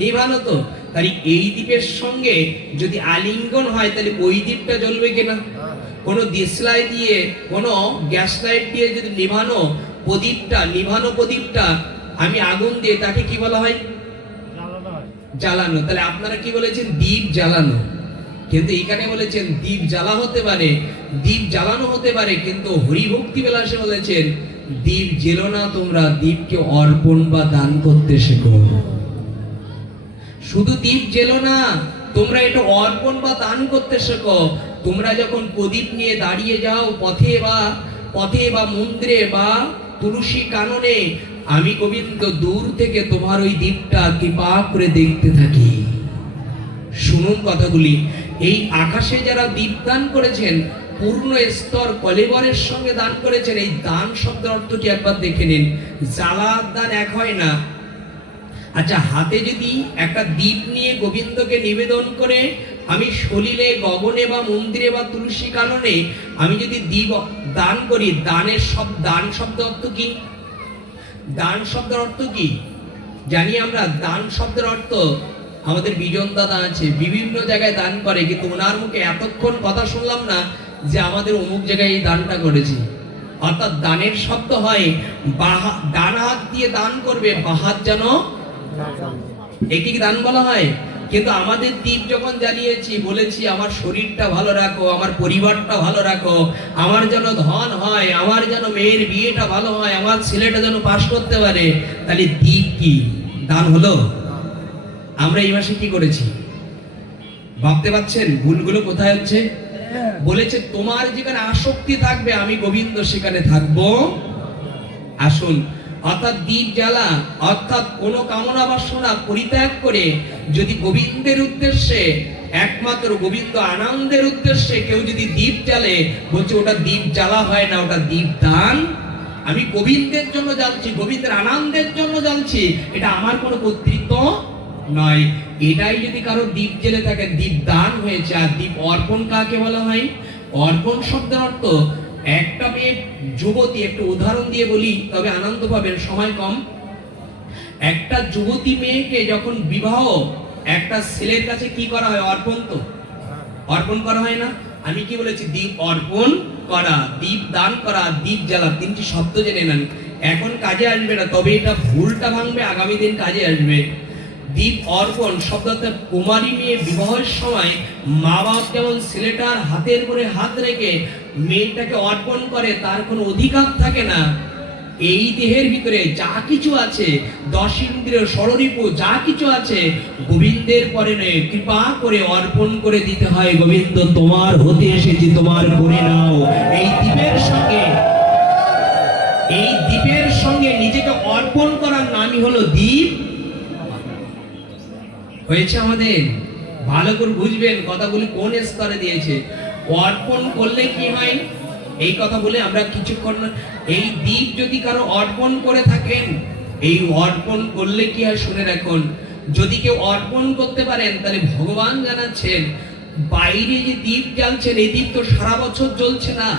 নিভানো তো। তাই এই দ্বীপের সঙ্গে যদি আলিঙ্গন হয় তাহলে ওই দ্বীপটা জ্বলবে কিনা? কোনো দেশলাই দিয়ে, কোনো গ্যাস লাইট দিয়ে যদি নিভানো প্রদীপটা, নিভানো প্রদীপটা আমি আগুন দিয়ে, তাকে কি বলা হয়? জ্বালানো। তাহলে আপনারা কি বলেছেন? দ্বীপ জ্বালানো। কিন্তু এখানে বলেছেন দ্বীপ জ্বালা হতে পারে, দ্বীপ জ্বালানো হতে পারে, কিন্তু হরিভক্তি বিলাসে বলেছেন দ্বীপ জ্বেলো না তোমরা, দ্বীপকে অর্পণ বা দান করতে শেখো। শুধু দ্বীপ জ্বেলো না, তোমরা এটা অর্পণ বা দান করতে শেখো। তোমরা যখন প্রদীপ নিয়ে দাঁড়িয়ে যাও পথে বা মন্দিরে বা তুলসী কাননে, আমি গোবিন্দ দূর থেকে তোমার ওই দ্বীপটা কৃপা করে দেখতে থাকি। শুনুন কথাগুলি। এই আকাশে যারা দীপ দান করেছেন, পূর্ণ স্তর কলেবরের সঙ্গে দান করেছেন, এই দান শব্দের অর্থটি একবার দেখে নিন। জ্বালার দান এক হয় না। আচ্ছা, হাতে যদি একটা দীপ নিয়ে গোবিন্দকে নিবেদন করে আমি সলিলে, গগনে বা মন্দিরে বা তুলসী কাননে আমি যদি দীপ দান করি, দান শব্দের অর্থ কি? দান শব্দের অর্থ কি জানি আমরা? দান শব্দের অর্থ আমাদের বিজন দাদা আছে, বিভিন্ন জায়গায় দান করে, কিন্তু ওনার মুখে এতক্ষণ কথা শুনলাম না যে আমাদের অমুক জায়গায় এই দানটা করেছি। অর্থাৎ দানের শব্দ হয় ডান হাত দিয়ে দান করবে, বাঁ হাত যেন, একে কি দান বলা হয়? কিন্তু আমাদের দ্বীপ যখন জ্বালিয়েছি বলেছি আমার শরীরটা ভালো রাখো, আমার পরিবারটা ভালো রাখো, আমার যেন ধন হয়, আমার যেন মেয়ের বিয়েটা ভালো হয়, আমার ছেলেটা যেন পাস করতে পারে, তাহলে দ্বীপ কি দান হলো? আমরা এই মাসে কি করেছি ভাবতে পারছেন? ভুলগুলো কোথায় হচ্ছে? বলেছে তোমার যেখানে আসক্তি থাকবে আমি গোবিন্দ সেখানে থাকবো। আসুন, অর্থাৎ দ্বীপ জ্বালা, অর্থাৎ কোন কামনা বাসনা পরিত্যাগ করে যদি গোবিন্দের উদ্দেশ্যে, একমাত্র গোবিন্দ আনন্দের উদ্দেশ্যে কেউ যদি দ্বীপ জ্বালে, বলছে ওটা দ্বীপ জ্বালা হয় না, ওটা দ্বীপ দান। আমি গোবিন্দের জন্য জ্বালছি, গোবিন্দের আনন্দের জন্য জ্বালছি, এটা আমার কোনো কর্তৃত্ব নয়। এটাই যদি কারো দ্বীপ জ্বেলে থাকে, দ্বীপ দান হয়েছে। আর দ্বীপ অর্পণ কাকে বলা হয়? অর্পণ শব্দের অর্থ, একটা মেয়ে যুবতী, একটু উদাহরণ দিয়ে বলি তবে আনন্দ পাবেন, সময় কম। একটা যুবতী মেয়েকে যখন বিবাহ একটা ছেলের কাছে কি করা হয়? অর্পণ তো অর্পণ করা হয় না? আমি কি বলেছি? দ্বীপ অর্পণ করা, দ্বীপ দান করা, দ্বীপ জ্বালা, তিনটি শব্দ জেনে নেন। এখন কাজে আসবে না, তবে এটা ভুলটা ভাঙবে, আগামী দিন কাজে আসবে। দ্বীপ অর্পণ শব্দটা কুমারী মেয়ে বিবাহের সময় মা বাপ যেমন ছেলেটার হাতের উপরে হাত রেখে মেয়েটাকে অর্পণ করে, তার কোনো অধিকার থাকে না। এই দেহের ভিতরে যা কিছু আছে, 10 ইন্দ্রিয়, ষড়রিপু যা কিছু আছে, গোবিন্দের পরে নয়, কৃপা করে অর্পণ করে দিতে হয়। গোবিন্দ তোমার হতে এসেছি, তোমার করে নাও। এই দ্বীপের সঙ্গে নিজেকে অর্পণ করার নামই হলো দ্বীপ। হয়েছে আমাদের? ভালো করে বুঝবেন কথাগুলি কোন স্তরে দিয়েছে। অর্পণ করলে কি হয়, এই কথা বলে আমরা কিছুক্ষণ, এই দ্বীপ যদি কারো অর্পণ করে থাকেন, এই অর্পণ করলে কি হয় শুনে রাখুন। যদি কেউ অর্পণ করতে পারেন, তাহলে ভগবান জানাচ্ছেন বাইরে যে দ্বীপ জ্বালছেন, এই দ্বীপ তো সারা বছর জ্বলছে না।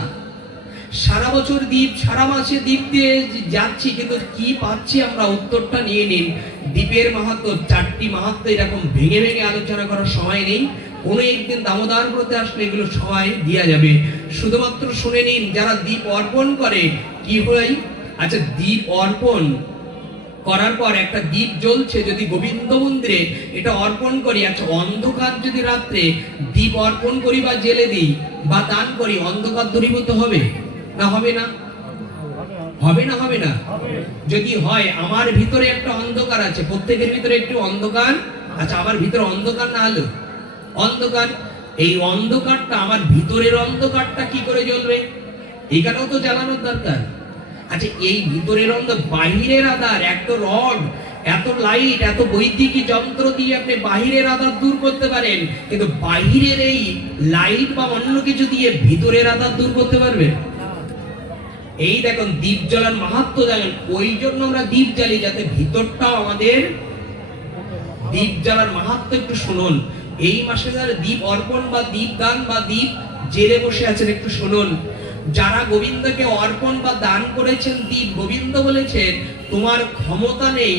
সারা বছর দ্বীপ, সারা মাসে দ্বীপ দিয়ে যাচ্ছি, কিন্তু কি পাচ্ছি আমরা? উত্তরটা নিয়ে নিন। দ্বীপের মাহাত্ম, 4টি মাহাত্ম এরকম ভেঙে ভেঙে আলোচনা করার সময় নেই। কোনো একদিন দামোদর ব্রতে আসলে এগুলো সময় দেওয়া যাবে। শুধুমাত্র শুনে নিন, যারা দ্বীপ অর্পণ করে কি হয়। আচ্ছা, দ্বীপ অর্পণ করার পর একটা দ্বীপ জ্বলছে, যদি গোবিন্দ মন্দিরে এটা অর্পণ করি, আচ্ছা অন্ধকার যদি রাত্রে দ্বীপ অর্পণ করি বা জেলে দিই বা দান করি, অন্ধকার দূরীভূত হবে না হবে না? হবে না হবে না? যদি হয়, আমার ভিতরে একটা অন্ধকার আছে, প্রত্যেকের ভিতরে একটু অন্ধকার। আচ্ছা, আমার ভিতরে অন্ধকার না হলো অন্ধকার, এই অন্ধকারটা, আমার ভিতরের অন্ধকারটা কি করে জ্বলবে? এখানেও তো জ্বালানোর দরকার। আচ্ছা, এই ভিতরের বাহিরের আধার, এত রড, এত লাইট, এত বৈদ্যুতিক যন্ত্র দিয়ে আপনি বাহিরের আধার দূর করতে পারেন, কিন্তু বাহিরের এই লাইট বা অন্য কিছু দিয়ে ভিতরের আধার দূর করতে পারবেন? এই দেখুন দ্বীপ জ্বালার মাহাত্ম জানেন, ওই জন্য আমরা দ্বীপ জ্বালি, যাতে ভিতরটাও আমাদের। দ্বীপ জ্বালার মাহাত্ম একটু শুনুন। এই মাসে যারা দ্বীপ অর্পণ বা দ্বীপ দান বা দ্বীপ জেলে বসে আছেন, একটু শুনুন। যারা গোবিন্দকে অর্পণ বা দান করেছেন দ্বীপ, গোবিন্দ বলেছেন তোমার ক্ষমতা নেই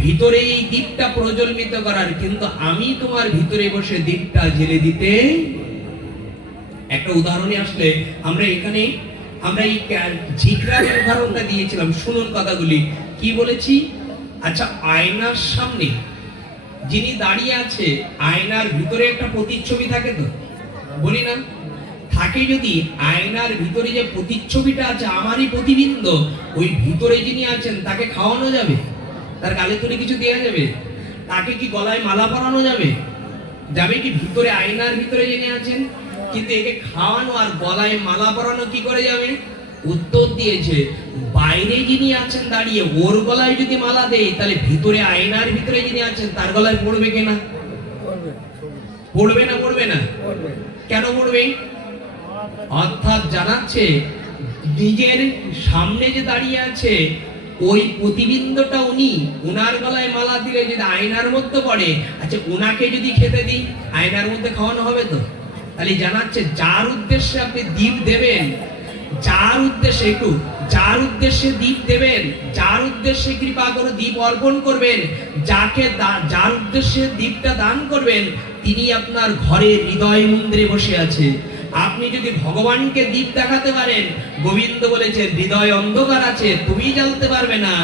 ভিতরে এই দ্বীপটা প্রজ্বলিত করার, কিন্তু আমি তোমার ভিতরে বসে দ্বীপটা জেলে দিতে। একটা উদাহরণে আসলে আমরা এখানে, আমরা এই ঝিকরার উদাহরণটা দিয়েছিলাম, শুনুন কথাগুলি কি বলেছি। আচ্ছা, আয়নার সামনে যিনি দাঁড়িয়ে আছে, আয়নার ভিতরে একটা প্রতিচ্ছবি থাকে তো, বলি না থাকে? যদি আয়নার ভিতরে যে প্রতিচ্ছবিটা আছে, আমারই প্রতিবিম্ব, ওই ভিতরে যিনি আছেন তাকে খাওয়ানো যাবে? তার গালে তুলে কিছু দেওয়া যাবে? তাকে কি গলায় মালা পরানো যাবে? যাবে কি? ভিতরে, আয়নার ভিতরে যিনি আছেন, কিন্তু একে খাওয়ানো আর গলায় মালা পরানো কি করে যাবে? উত্তর দিয়েছে বাইরে যিনি আছেন দাঁড়িয়ে, ওর গলায় যদি মালা দেই, তাহলে ভিতরে, আয়নার ভিতরে যিনি আছেন তার গলায় পড়বে কিনা? পড়বে না? পড়বে না? কেন পড়বে? অর্থাৎ জানাচ্ছে নিজের সামনে যে দাঁড়িয়ে আছে ওই প্রতিবিম্বটা উনি, ওনার গলায় মালা দিলে যদি আয়নার মধ্যে পড়ে, আচ্ছা ওনাকে যদি খেতে দিই, আয়নার মধ্যে খাওয়ানো হবে তো? তাহলে জানাচ্ছে যার উদ্দেশ্যে আপনি দ্বীপ দেবেন, যার উদ্দেশ্যে দীপ দেবেন, যার উদ্দেশ্যে কৃপা করে দীপ অর্পণ করবেন, যার উদ্দেশ্যে দীপটা দান করবেন, তিনি আপনার ঘরের হৃদয় মন্দিরে বসে আছে। আপনি যদি ভগবানকে দীপ দেখাতে পারেন, গোবিন্দ বলেছে হৃদয় অন্ধকার আছে, তুমি জ্বালতে পারবে না।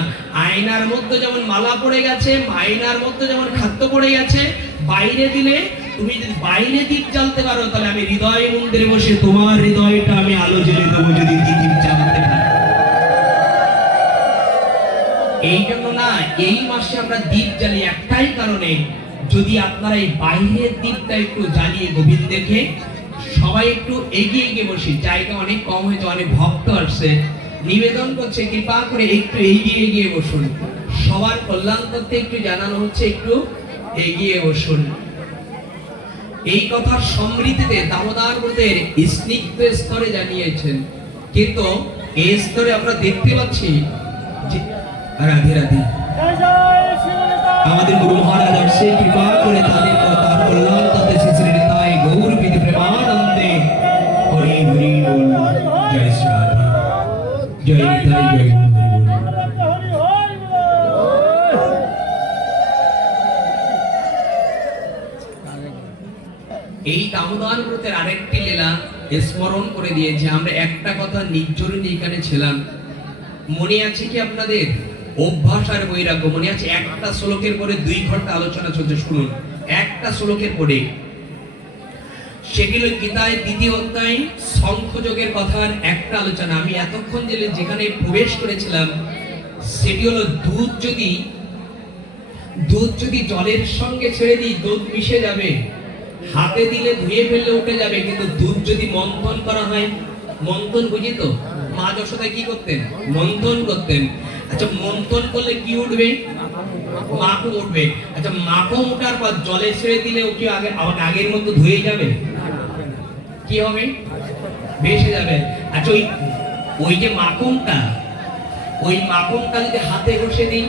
আয়নার মধ্যে যেমন মালা পড়ে গেছে, আয়নার মধ্যে যেমন খাদ্য পড়ে গেছে, বাইরে দিলে তুমি যদি বাইরে দীপ জ্বালতে পারো, তাহলে আমি হৃদয় মন্দিরে বসে তোমার হৃদয়টা আমি আলো জ্বেলে দেবো, যদি দীপ জ্বালাতে পারি। এই জন্য না, এই মাসে আমরা দীপ জ্বালি একটাই কারণে, যদি আপনারা এই বাইরের দীপটা একটু জ্বালিয়ে গোবিন্দ দেখে সবাই একটু এগিয়ে গিয়ে বসি, জায়গা অনেক কম হয়েছে, অনেক ভক্ত আসছে, নিবেদন করছে কৃপা করে একটু এগিয়ে গিয়ে বসুন। সবার কল্যাণ করতে একটু জানানো হচ্ছে, একটু এগিয়ে বসুন। এই কথার সমৃদ্ধিতে দামোদর ব্রতের স্নিগ্ধ স্তরে জানিয়েছেন, কিন্তু এই স্তরে আমরা দেখতে পাচ্ছি যে রাধে রাধে আমাদের গুরু মহারাজ আসছে, কৃপা করে তাদের তার কল্যাণ করতে শ্রী তাই গৌর বিধি প্রেমানন্দে হরি হরি বল। জয় শ্রী রাধে, জয় নিতাই, জয় গুরু হরি বল। এই দামোদর ব্রতের আরেকটি লীলা স্মরণ করে দিয়েছে। আমরা একটা কথা নির্জনে এখানে ছিলাম, মনে আছে কি আপনাদের? অভ্যাস আর বৈরাগ্য মনে আছে? একটা শ্লোকের পরে 2 ঘন্টা আলোচনা চলছে, শুনুন। একটা শ্লোকের পরে সেটি হলো গীতায় 2য় অধ্যায় শঙ্খযোগের কথার একটা আলোচনা। আমি এতক্ষণ যেখানে প্রবেশ করেছিলাম সেটি হলো দুধ যদি জলের সঙ্গে ছেড়ে দিই দুধ মিশে যাবে, হাতে দিলে ধুয়ে ফেললে উঠে যাবে, কিন্তু দুধ যদি মন্থন করা হয়, মন্থন বুঝি তো, মা যশোদা কি করতেন? মন্থন করতেন। আচ্ছা, মন্থন করলে কি উঠবে? মাখন উঠবে। আচ্ছা, মাখন ওঠার পর জলে ছেড়ে দিলে কি আগের মতো ধুয়ে যাবে? কি হবে? ভেসে যাবে। আচ্ছা, ওই যে মাখনটা, ওই মাখনটা যদি হাতে ঘষে দিই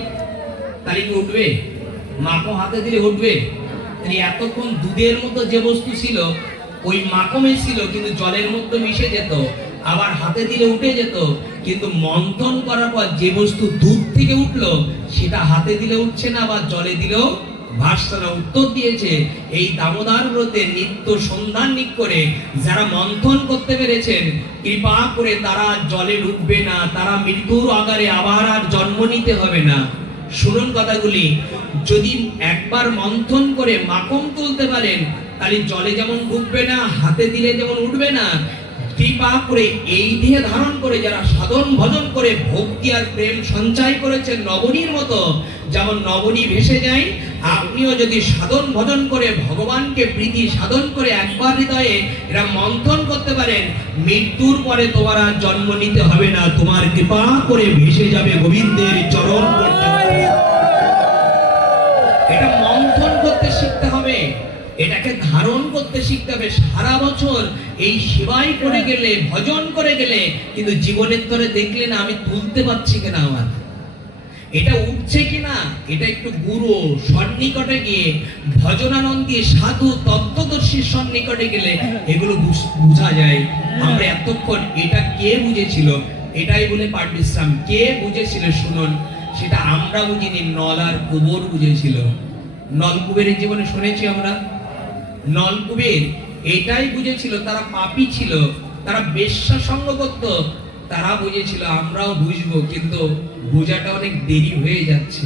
তাহলে কি উঠবে? মাখন হাতে দিলে উঠবে? এতক্ষণ দুধের মতো যে বস্তু ছিল ওই মাখনে ছিল, কিন্তু জলের মধ্যে মিশে যেত, আবার হাতে দিলে উঠে যেত, কিন্তু মন্থন করার পর যে বস্তু দুধ থেকে উঠলো সেটা হাতে দিলে উঠছে না, আবার জলে দিলেও ভাসছে না। উত্তর দিয়েছে এই দামোদর ব্রতে নিত্য সন্ধান করে যারা মন্থন করতে পেরেছেন, কৃপা করে তারা জলে ডুববে না, তারা মৃত্যুর আগারে আবার আর জন্ম নিতে হবে না। শুনুন কথাগুলি, যদি একবার মন্থন করে মাখন তুলতে পারেন তাহলে জলে যেমন ডুববে না, হাতে দিলে যেমন উঠবে না। কৃপা করে এই দেহ ধারণ করে যারা সাধন ভজন করে ভক্তি আর প্রেম সঞ্চয় করেছেন, নবনীর মতো যেমন নবনী ভেসে যায়, আপনিও যদি সাধন ভজন করে ভগবানকে প্রীতি সাধন করে একবার হৃদয়ে এরা মন্থন করতে পারেন, মৃত্যুর পরে তোমার আর জন্ম নিতে হবে না, তোমার কৃপা করে ভেসে যাবে গোবিন্দের চরণ পর্যন্ত। এটা মন্থন করতে শিখতে হবে, এটাকে ধারণ করতে শিখতে হবে। সারা বছর এই সেবাই করে গেলে, ভজন করে গেলে, কিন্তু জীবনের তরে দেখলে না আমি তুলতে পারছি কিনা, আমার এটা উঠছে কিনা, এটা একটু গুরু সন্নিকটে গিয়ে ভজনানন্দী সাধু তত্ত্বদর্শীর সন্নিকটে গেলে এগুলো বোঝা যায়। আমরা এতক্ষণ এটা কে বুঝেছিল, এটাই বলে পাঠ বিশ্রাম, কে বুঝেছিল শুনুন, সেটা আমরা বুঝিনি, নল আর কুবের বুঝেছিল। নলকুবেরের জীবনে শুনেছি আমরা, নলকুবের এটাই বুঝেছিল, তারা পাপী ছিল, তারা বেশ্যা সঙ্গ করত, তারা বুঝেছিল আমরাও বুঝবো, কিন্তু বোঝাটা অনেক দেরি হয়ে যাচ্ছে।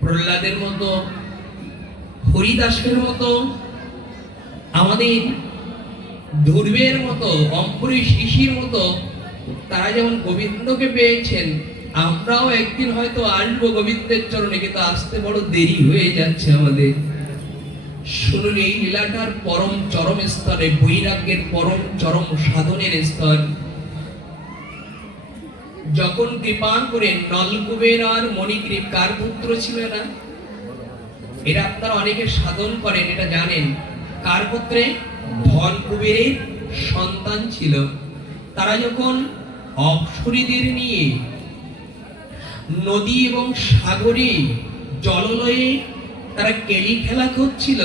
প্রহ্লাদের মতো, হরিদাসের মতো, আমাদের ধ্রুবের মতো, অম্বরীশ ঋষির মতো, তারা যেমন গোবিন্দকে পেয়েছেন, আমরাও একদিন হয়তো আসবো গোবিন্দের চরণে, কিন্তু আসতে বড় দেরি হয়ে যাচ্ছে আমাদের। শুনুন, এই লীলাটার পরম চরম স্তরে, বৈরাগ্যের পরম চরম সাধনের স্তর। যখন কৃপা করে নলকুবের আর মণিগ্রীব কার পুত্র ছিল না? এটা আপনারা অনেকে সাধন করেন, এটা জানেন। কার পুত্রে? ধনকুবেরের সন্তান ছিল। তারা যখন অপ্সরীদের নিয়ে নদী এবং সাগরে জললয়ে তারা কেলি খেলা করছিল,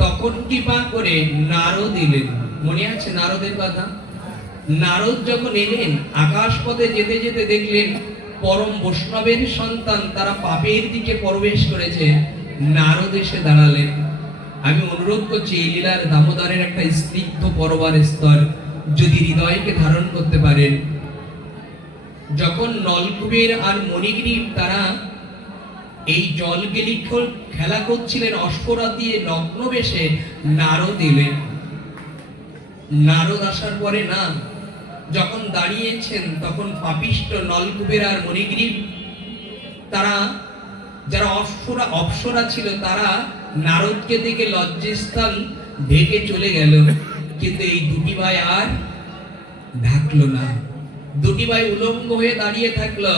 তখন কৃপা করে নারদ এলেন। মনে আছে নারদের কথা? নারদ যখন এলেন, আকাশ পথে যেতে যেতে দেখলেন পরম বৈষ্ণবের সন্তান তারা পাপের দিকে প্রবেশ করেছে। নারদ এসে দাঁড়ালেন। আমি অনুরোধ করছি এই লীলার দামোদরের একটা স্নিগ্ধ পরবার স্তর যদি হৃদয়কে ধারণ করতে পারেন। যখন নলকুবের আর মণিগ্রীব তারা এই জলকেলি খেলা করছিলেন, অস্ফরা দিয়ে নগ্ন বেশে নারদ এলেন। নারদ আসার পরে না যখন দাঁড়িয়েছেন, তখন পাপিষ্ঠ নলকুবের আর মণিগ্রীব তারা যারা অপ্সরা ছিল তারা নারদকে দেখে লজ্জাস্থান ঢেকে চলে গেল। কিন্তু এই দুটি ভাই আর ঢাকলো না, দুটি ভাই উলঙ্গ হয়ে দাঁড়িয়ে থাকলো।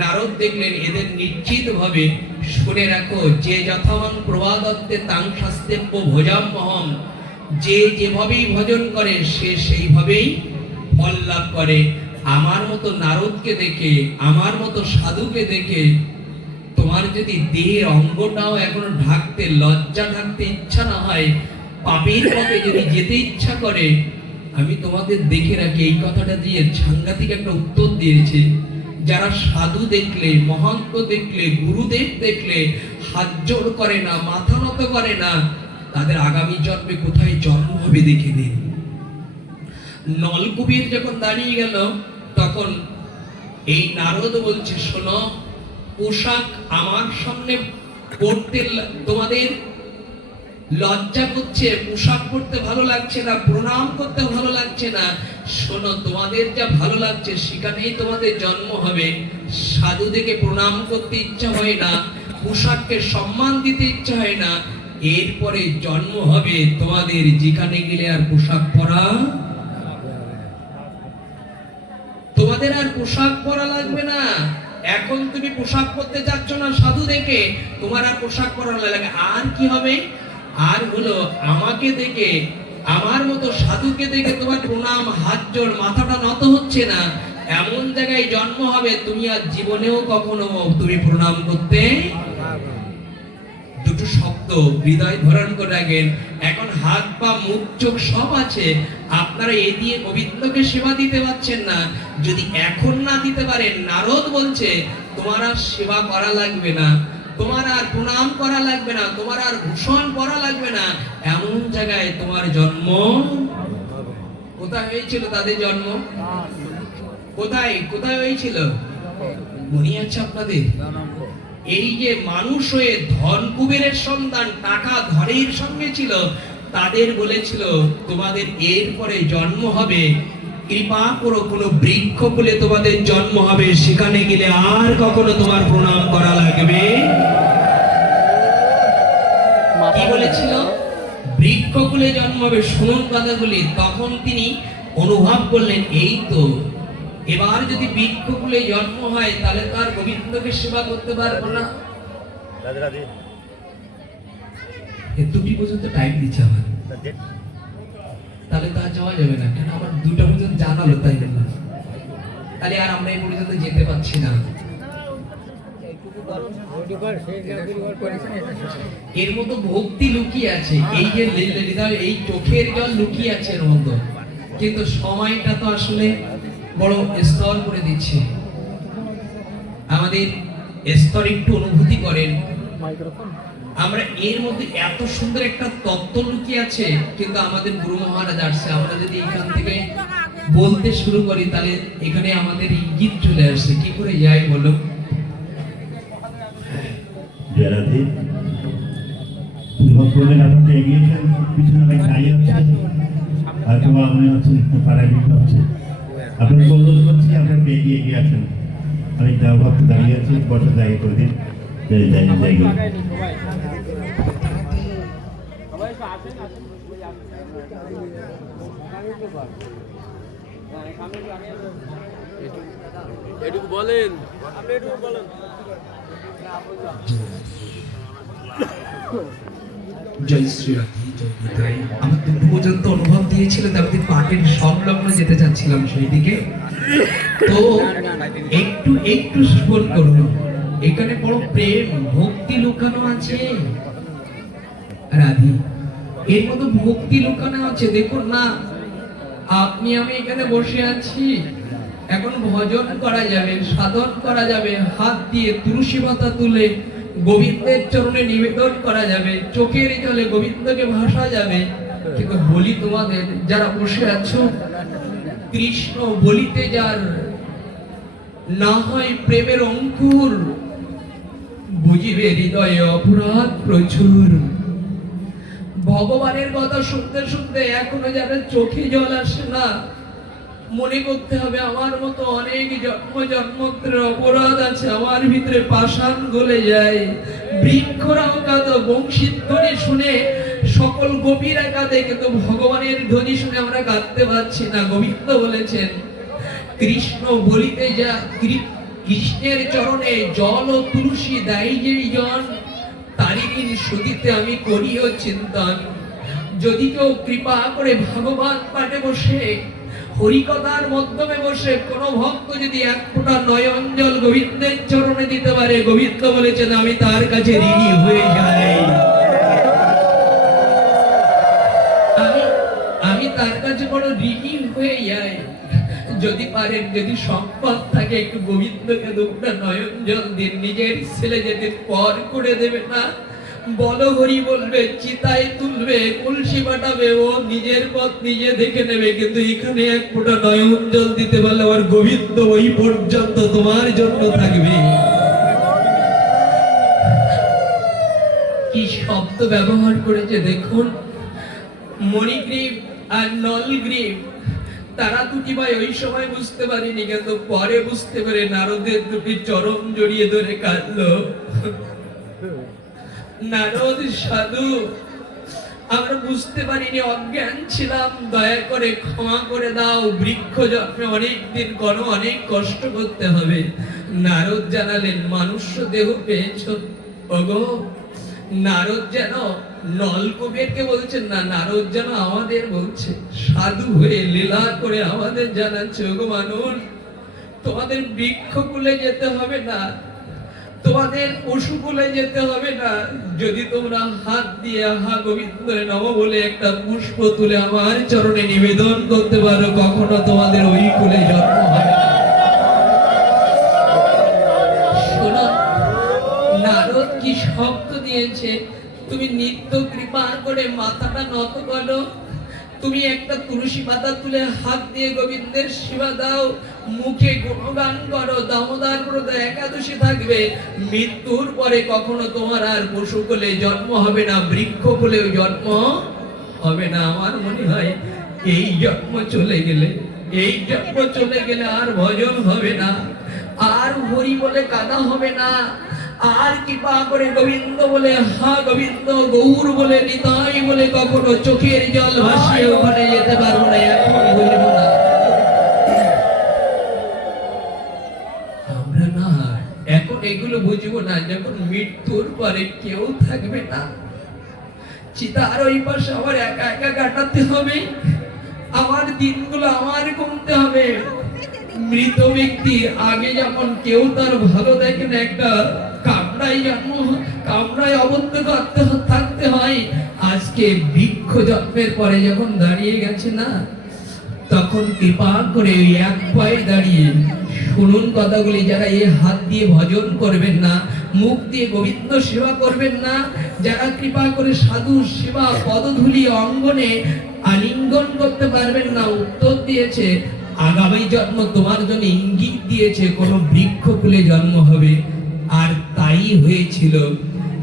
নারদ দেখলেন এদের নিশ্চিত ভাবে, শুনে রাখো, যে যথামাং প্রবাদত্তে তাং শাস্তেব্য ভোজাম্যহম, যে যেভাবেই ভজন করে সে সেইভাবেই ফল লাভ করে। আমার মতো নারদকে দেখে, আমার মতো সাধুকে দেখে তোমার যদি দেহের অঙ্গটাও এখনো ঢাকতে, লজ্জা ঢাকতে ইচ্ছা না হয়, পাপের পথে যদি যেতে ইচ্ছা করে, আমি তোমাদের দেখে রাখি। এই কথাটা দিয়ে সাংঘাতিক একটা উত্তর দিয়েছে। যারা সাধু দেখলে, মহন্ত দেখলে, গুরুদেব দেখলে হাত জোড় করে না, মাথা নত করে না, তাদের আগামী জন্মে কোথায় জন্ম হবে দেখে নিন। নলকুবের যখন দাঁড়িয়ে গেল, তখন এই নারদ বলছে, শোনো, পোশাক আমার সামনে পড়তে তোমাদের লজ্জা করছে, পোশাক পরতে ভালো লাগছে না, প্রণাম করতে ভালো লাগছে না। শোনো, তোমাদের যা ভালো লাগছে সেখানেই তোমাদের জন্ম হবে। সাধু দেখে প্রণাম করতে ইচ্ছা হয় না, পোশাককে সম্মান দিতে ইচ্ছা হয় না, এরপরে জন্ম হবে তোমাদের যেখানে গেলে আর পোশাক পরা, তোমাদের আর পোশাক পরা লাগবে না। এখন তুমি পোশাক পরতে যাচ্ছ না সাধু দেখে, তোমার আর পোশাক পরা লাগে। আর কি হবে? আর হলো আমাকে দেখে, আমার মতো সাধুকে দেখে তোমার প্রণাম, হাত জোড়, মাথাটা নত হচ্ছে না, এমন জায়গায় জন্ম হবে তুমি আর জীবনেও কখনো তুমি প্রণাম করতে। দুটো শব্দ হৃদয় ধারণ করে রাখেন। এখন হাত পা মুখ চোখ সব আছে, আপনারা এ দিয়ে গোবিন্দকে সেবা দিতে পারছেন না। যদি এখন না দিতে পারেন, নারদ বলছে তোমার আর সেবা করা লাগবে না, তোমার আর প্রণাম করা লাগবে না, তোমার আর ভূষণ পরা লাগবে না, এমন জায়গায় তোমার জন্ম। কোথায় হয়েছিল তাদের জন্ম? কোথায় কোথায় হয়েছিল মনে আছে আপনাদের? এই যে মানুষ হয়ে ধন কুবেরের সন্তান, টাকা ধনের সঙ্গে ছিল, তাদের বলেছিল তোমাদের এরপরে জন্ম হবে, কৃপা করো কোন বৃক্ষ কুলে তোমাদের জন্ম হবে, সেখানে গেলে আর কখনো তোমার প্রণাম করা লাগবে। কি বলেছিল? বৃক্ষ কুলে জন্ম হবে। শুনুন কথাগুলি। তখন তিনি অনুভব করলেন, এই তো এবার যদি বৃক্ষকুলে জন্ম হয় তাহলে তার গোবিন্দকে সেবা করতে পারবো না। দুটি পর্যন্ত টাইম দিচ্ছে আমার, তাহলে তার যাওয়া যাবে না। কেন? আমার দুটো পর্যন্ত জানালো, তাই না? তাহলে আর আমরা এই পর্যন্ত যেতে পারছি না। এর মতো ভক্তি লুকিয়ে আছে, এই যে হৃদয়, এই চোখের জল লুকিয়ে আছে এর মধ্যে, কিন্তু সময়টা তো আসলে বড় স্তর করে দিচ্ছে। আমাদের স্তর একটু অনুভূতি করেন। আমরা এর মধ্যে এত সুন্দর একটা তত্ত্ব লুকিয়ে আছে, কিন্তু আমাদের গুরু মহারাজ আসছে, আমরা যদি এখান থেকে বলতে শুরু করি তাহলে এখানে আমাদের ইঙ্গিত চলে আসছে। কি করে যাই বলো? আপনাকে অনুরোধ করছি, আপনাকে এগিয়ে এগিয়ে আছেন। অনেক ভক্ত দাঁড়িয়ে আছে, বসে জায়গা করে দিন। বলেন জয় শ্রীরাধে, জয় নিতাই। আমার দুটো পর্যন্ত অনুভব দিয়েছিল, তারপরে পাটের সংলগ্ন যেতে চাচ্ছিলাম সেই দিকে। তো একটু একটু স্মরণ করুন, এখানে বড় প্রেম ভক্তি লুকানো আছে। রাধি, এর মতো ভক্তি লুকানো আছে। দেখুন না, আপনি আমি এখানে বসে আছি, এখন ভজন করা যাবে, সাধন করা যাবে, হাত দিয়ে তুলসী পাতা তুলে গোবিন্দের চরণে নিবেদন করা যাবে, চোখের জলে গোবিন্দকে ভাসা যাবে। কিন্তু বলি তোমাদের যারা বসে আছো, কৃষ্ণ বলিতে যার না হয় প্রেমের অঙ্কুর, বুঝিবে হৃদয়ে অপরাধ প্রচুর। ভগবানের কথা শুনতে শুনতে এখনো যারা চোখে জল আসে না, মনে করতে হবে আমার মতো অনেক জন্ম জন্মান্তরের অপরাধ আছে, আমার ভিতরে পাষাণ গলে যায়। বৃক্ষরাও কাঁদে, বংশীর ধ্বনি শুনে সকল গোপীরা কাঁদে, কিন্তু ভগবানের ধ্বনি শুনে আমরা কাঁদতে পারছি না। গোবিন্দ বলেছেন, কৃষ্ণ বলিতে যা কৃষ্ণের চরণে জল ও তুলসী দেয় যেই জন, তারই কিনি শুধিতে আমি করিও চিন্তন। যদি কেউ কৃপা করে ভগবান পাঠে বসে, হরিকথার মাধ্যমে বসে কোন ভক্ত যদি এক ফোঁটা নয়ন জল গোবিন্দের চরণে দিতে পারে, গোবিন্দ বলেছেন আমি তার কাছে ঋণী হয়ে যাই। আমি তার কাছে বড় ঋণী হয়ে যাই। যদি পারেন, যদি সম্পদ থাকে, একটু গোবিন্দকে দুটা নয়ন জল দিন। নিজের ছেলে যেদিন পর করে দেবে না, বল হরি বলবে, চিতায় তুলবে, কলসি বাটাবে, ও নিজের পথ নিজে দেখে নেবে, কিন্তু এখানে এক ফোঁটা নয়ন জল দিতে পারলে আমার গোবিন্দ ওই পর্যন্ত তোমার জন্য থাকবে। কি শব্দ ব্যবহার করেছে দেখুন, মণিগ্রীব আর নলগ্রীব, তারা দুটি ভাই ওই সময় বুঝতে পারিনি, কিন্তু পরে বুঝতে পারে নারদের দুটি চরণ জড়িয়ে ধরে কাঁদলো। নারদ সাধু, আমরা বুঝতে পারিনি, অজ্ঞান ছিলাম, দয়া করে ক্ষমা করে দাও, বৃক্ষ জন্মে অনেকদিন কোনো অনেক কষ্ট করতে হবে। নারদ জানালেন, মানুষ দেহ পেয়েছ। ওগো, নারদ যেন নলকুবেরকে বলছেন না, নারদ যেন আমাদের বলছে, সাধু হয়ে লীলা করে আমাদের জানাচ্ছে, ওগো মানুষ, তোমাদের বৃক্ষ কুলে যেতে হবে না, তোমাদের পশু কুলে যেতে হবে না। যদি তোমরা হাত দিয়ে হা গোবিন্দ নম বলে একটা পুষ্প তুলে আমার চরণে নিবেদন করতে পারো, কখনো তোমাদের ওই কুলে জন্ম হবে না। শোনো, নারদ কি শব্দ দিয়েছে, তুমি নিত্য কৃপা করে মাথাটা নত করো, তুমি একটা তুলসী পাতা তুলে হাত দিয়ে গোবিন্দের সেবা দাও, মুখে গুণগান করো, দামোদর ব্রত একাদশী থাকবে, মৃত্যুর পরে কখনো তোমার আর পশু কোলে জন্ম হবে না, বৃক্ষ কোলেও জন্ম হবে না। আমার মনে হয় এই জন্ম চলে গেলে, এই জন্ম চলে গেলে আর ভজন হবে না, আর হরি বলে কাঁদা হবে না, আর কৃপা করে গোবিন্দ বলে হা গোবিন্দ, গৌর বলে নিতাই বলে কখনো চোখের জল ভাসিয়ে ওখানে যেতে পারবো না, এখন বলবো না। আমরা না এখন এগুলো বুঝবো না, যখন মৃত্যুর পরে কেউ থাকবে না, চিতার ওই পাশে আমার একা একা কাটাতে হবে, আমার দিনগুলো আমার কমতে হবে। মৃত ব্যক্তি আগে যখন কেউ তার ভালো দেখে না, একটা কামড়ায় জন্ম, কামড়ায় অবদ্ধ থাকতে হয়, আজকে বৃক্ষ জন্মের পরে যখন দাঁড়িয়ে গেছে না, তখন কৃপা করে ওই এক পায়ে দাঁড়িয়ে শুনুন কথাগুলি। যারা এই হাত দিয়ে ভজন করবেন না, মুখ দিয়ে গোবিন্দ সেবা করবেন না, যারা কৃপা করে সাধু সেবা পদধূলি অঙ্গনে আলিঙ্গন করতে পারবেন না, উত্তর দিয়েছে আগামী জন্ম তোমার জন্য ইঙ্গিত দিয়েছে কোন বৃক্ষ কুলে জন্ম হবে। আর তাই হয়েছিল।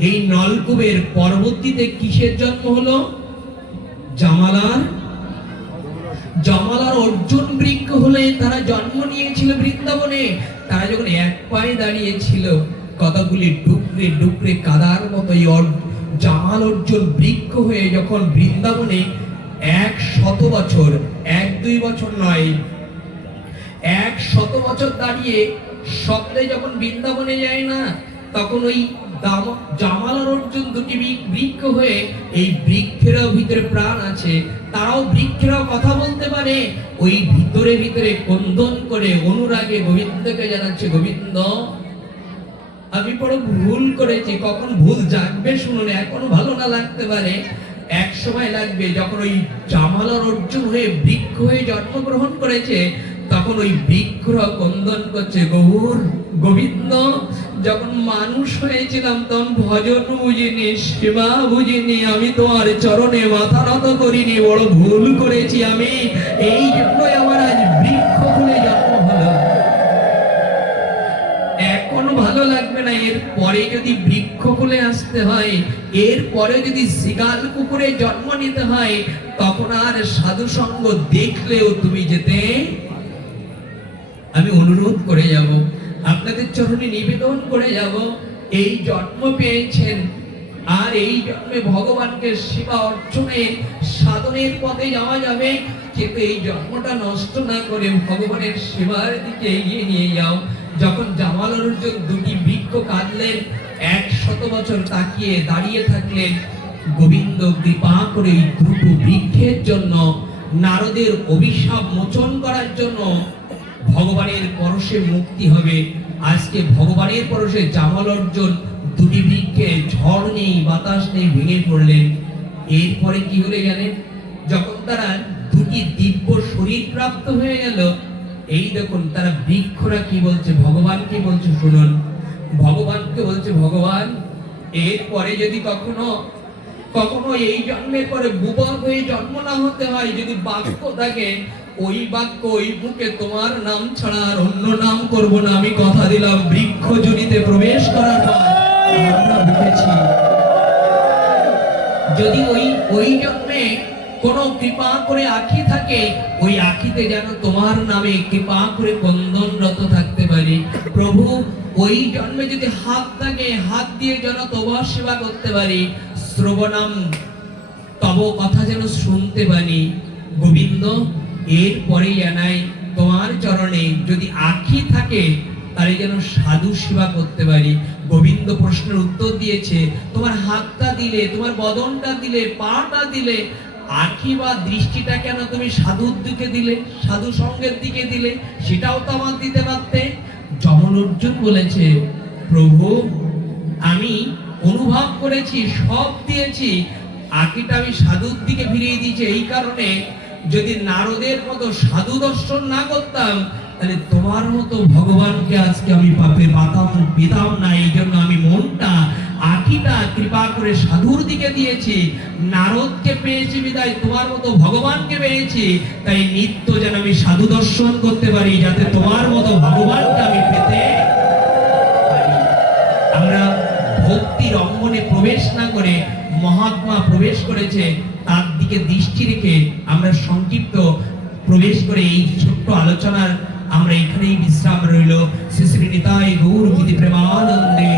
এই নলকূপের পরবর্তীতে কিসের জন্ম হলো? জামালার অর্জুন বৃক্ষ হলে তারা জন্ম নিয়েছিল বৃন্দাবনে। তারা যখন এক পায়ে দাঁড়িয়েছিল, কতগুলি ডুকরে ডুকরে কাদার মতো জামাল অর্জুন বৃক্ষ হয়ে যখন বৃন্দাবনে 100 বছর, 1-2 বছর নয়, 100 বছর দাঁড়িয়ে স্বপ্নে যখন বৃন্দাবনে যায় না, তখন ওই জামাল আর অর্জুন দুটি বৃক্ষ হয়ে, এই বৃক্ষেরও ভিতরে প্রাণ আছে, তারাও বৃক্ষেরও কথা বলতে পারে। ওই ভিতরে ভিতরে ক্রন্দন করে অনুরাগে গোবিন্দকে জানাচ্ছে, গোবিন্দ আমি বড় ভুল করেছি। কখন ভুল জাগবে শুনুন, এখনো ভালো না লাগতে পারে, এক সময় লাগবে। যখন ওই জামালর অর্জুন হয়ে বৃক্ষ হয়ে জন্মগ্রহণ করেছে, তখন ওই বৃক্ষরা ক্রন্দন করছে, গৌর গোবিন্দ, যখন মানুষ হয়েছিলাম তখন ভজন বুঝিনি, সেবা বুঝিনি, আমি তোমার চরণে মাথা নত করিনি, বড় ভুল করেছি আমি, এই জন্যই আমার আজ বৃক্ষ ফুলে জন্ম হলো। এখন ভালো লাগবে না, এর পরে যদি বৃক্ষ ফুলে আসতে হয়, এর পরে যদি শিগাল কুকুরে জন্ম নিতে হয়, তখন আর সাধু সঙ্গ দেখলেও তুমি যেতে। আমি অনুরোধ করে যাব, আপনাদের চরণে নিবেদন করে যাব, এই জন্ম পেয়েছেন, আর এই জন্মে ভগবানকে সেবা অর্চনের সাধনের পথে যাওয়া যাবে, কিন্তু এই জন্মটা নষ্ট না করে ভগবানের সেবার দিকে এগিয়ে নিয়ে যাও। যখন জামাল অর্জুন দুটি বৃক্ষ কাঁদলেন, 100 বছর তাকিয়ে দাঁড়িয়ে থাকলেন, গোবিন্দ কৃপা করে এই দুটো বৃক্ষের জন্য, নারদের অভিশাপ মোচন করার জন্য ভগবানের পরশে মুক্তি হবে। আজকে ভগবানের পরশে জামাল অর্জুন দুটি বৃক্ষে, ঝড় নেই বাতাস নেই, ভেঙে পড়লেন। এরপরে কি হলে জানেন? যখন তারা দুটি দিব্য শরীর প্রাপ্ত হয়ে গেল, এই দেখুন তারা বৃক্ষরা কি বলছে, ভগবান কি বলছে শুনুন। ভগবানকে বলছে, ভগবান এরপরে যদি কখনো কখনো এই জন্মের পরে বুবক হয়ে জন্ম না হতে হয়, যদি বাক্য থাকে, ওই বাক্য ওই মুখে তোমার নাম ছাড়া আর অন্য নাম করব না, আমি কথা দিলাম। বৃক্ষ জনিতে প্রবেশ করার পর আমরা বুঝেছি, যদি ওই জন্মে কোন কৃপা করে আঁখি থাকে, ওই আঁখিতে যেন তোমার নামে কৃপা করে বন্ধনরত থাকতে পারি। প্রভু ওই জন্মে যদি হাত থাকে, হাত দিয়ে যেন তোমার সেবা করতে পারি, শ্রবণাম তব কথা যেন শুনতে পারি। গোবিন্দ এরপরে জানাই তোমার চরণে যদি আঁখি থাকে, তারে যেন সাধু সেবা করতে পারি। গোবিন্দ প্রশ্নের উত্তর দিয়েছে, তোমার হাতটা দিলে, তোমার বদনটা দিলে, পাটা দিলে, আঁখি বা দৃষ্টিটা কেন তুমি সাধুর দিকে দিলে, সাধু সঙ্গের দিকে দিলে? সেটাও তো আমার দিতে পারতে। যমন অর্জুন বলেছে, প্রভু আমি অনুভব করেছি, সব দিয়েছি, আঁখিটা আমি সাধুর দিকে ফিরিয়ে দিয়েছি। এই কারণে যদি নারদের মতো সাধু দর্শন না করতাম, তাহলে তোমার মতো ভগবানকে আজকে আমি পাপে পেতাম না। এই জন্য আমি মনটা, আঁখিটা কৃপা করে সাধুর দিকে দিয়েছি। নারদকে পেয়েছি বিদায় তোমার মতো ভগবানকে পেয়েছি, তাই নিত্য যেন আমি সাধু দর্শন করতে পারি, যাতে তোমার মতো ভগবানকে আমি পেতে পারি। আমরা ভক্তির অঙ্গনে প্রবেশ না করে, মহাত্মা প্রবেশ করেছে তার দিকে দৃষ্টি রেখে আমরা সংক্ষিপ্ত প্রবেশ করে এই ছোট্ট আলোচনার আমরা এখানেই বিশ্রাম রইল। শ্রী শ্রী নিতাই গৌর প্রেমানন্দে।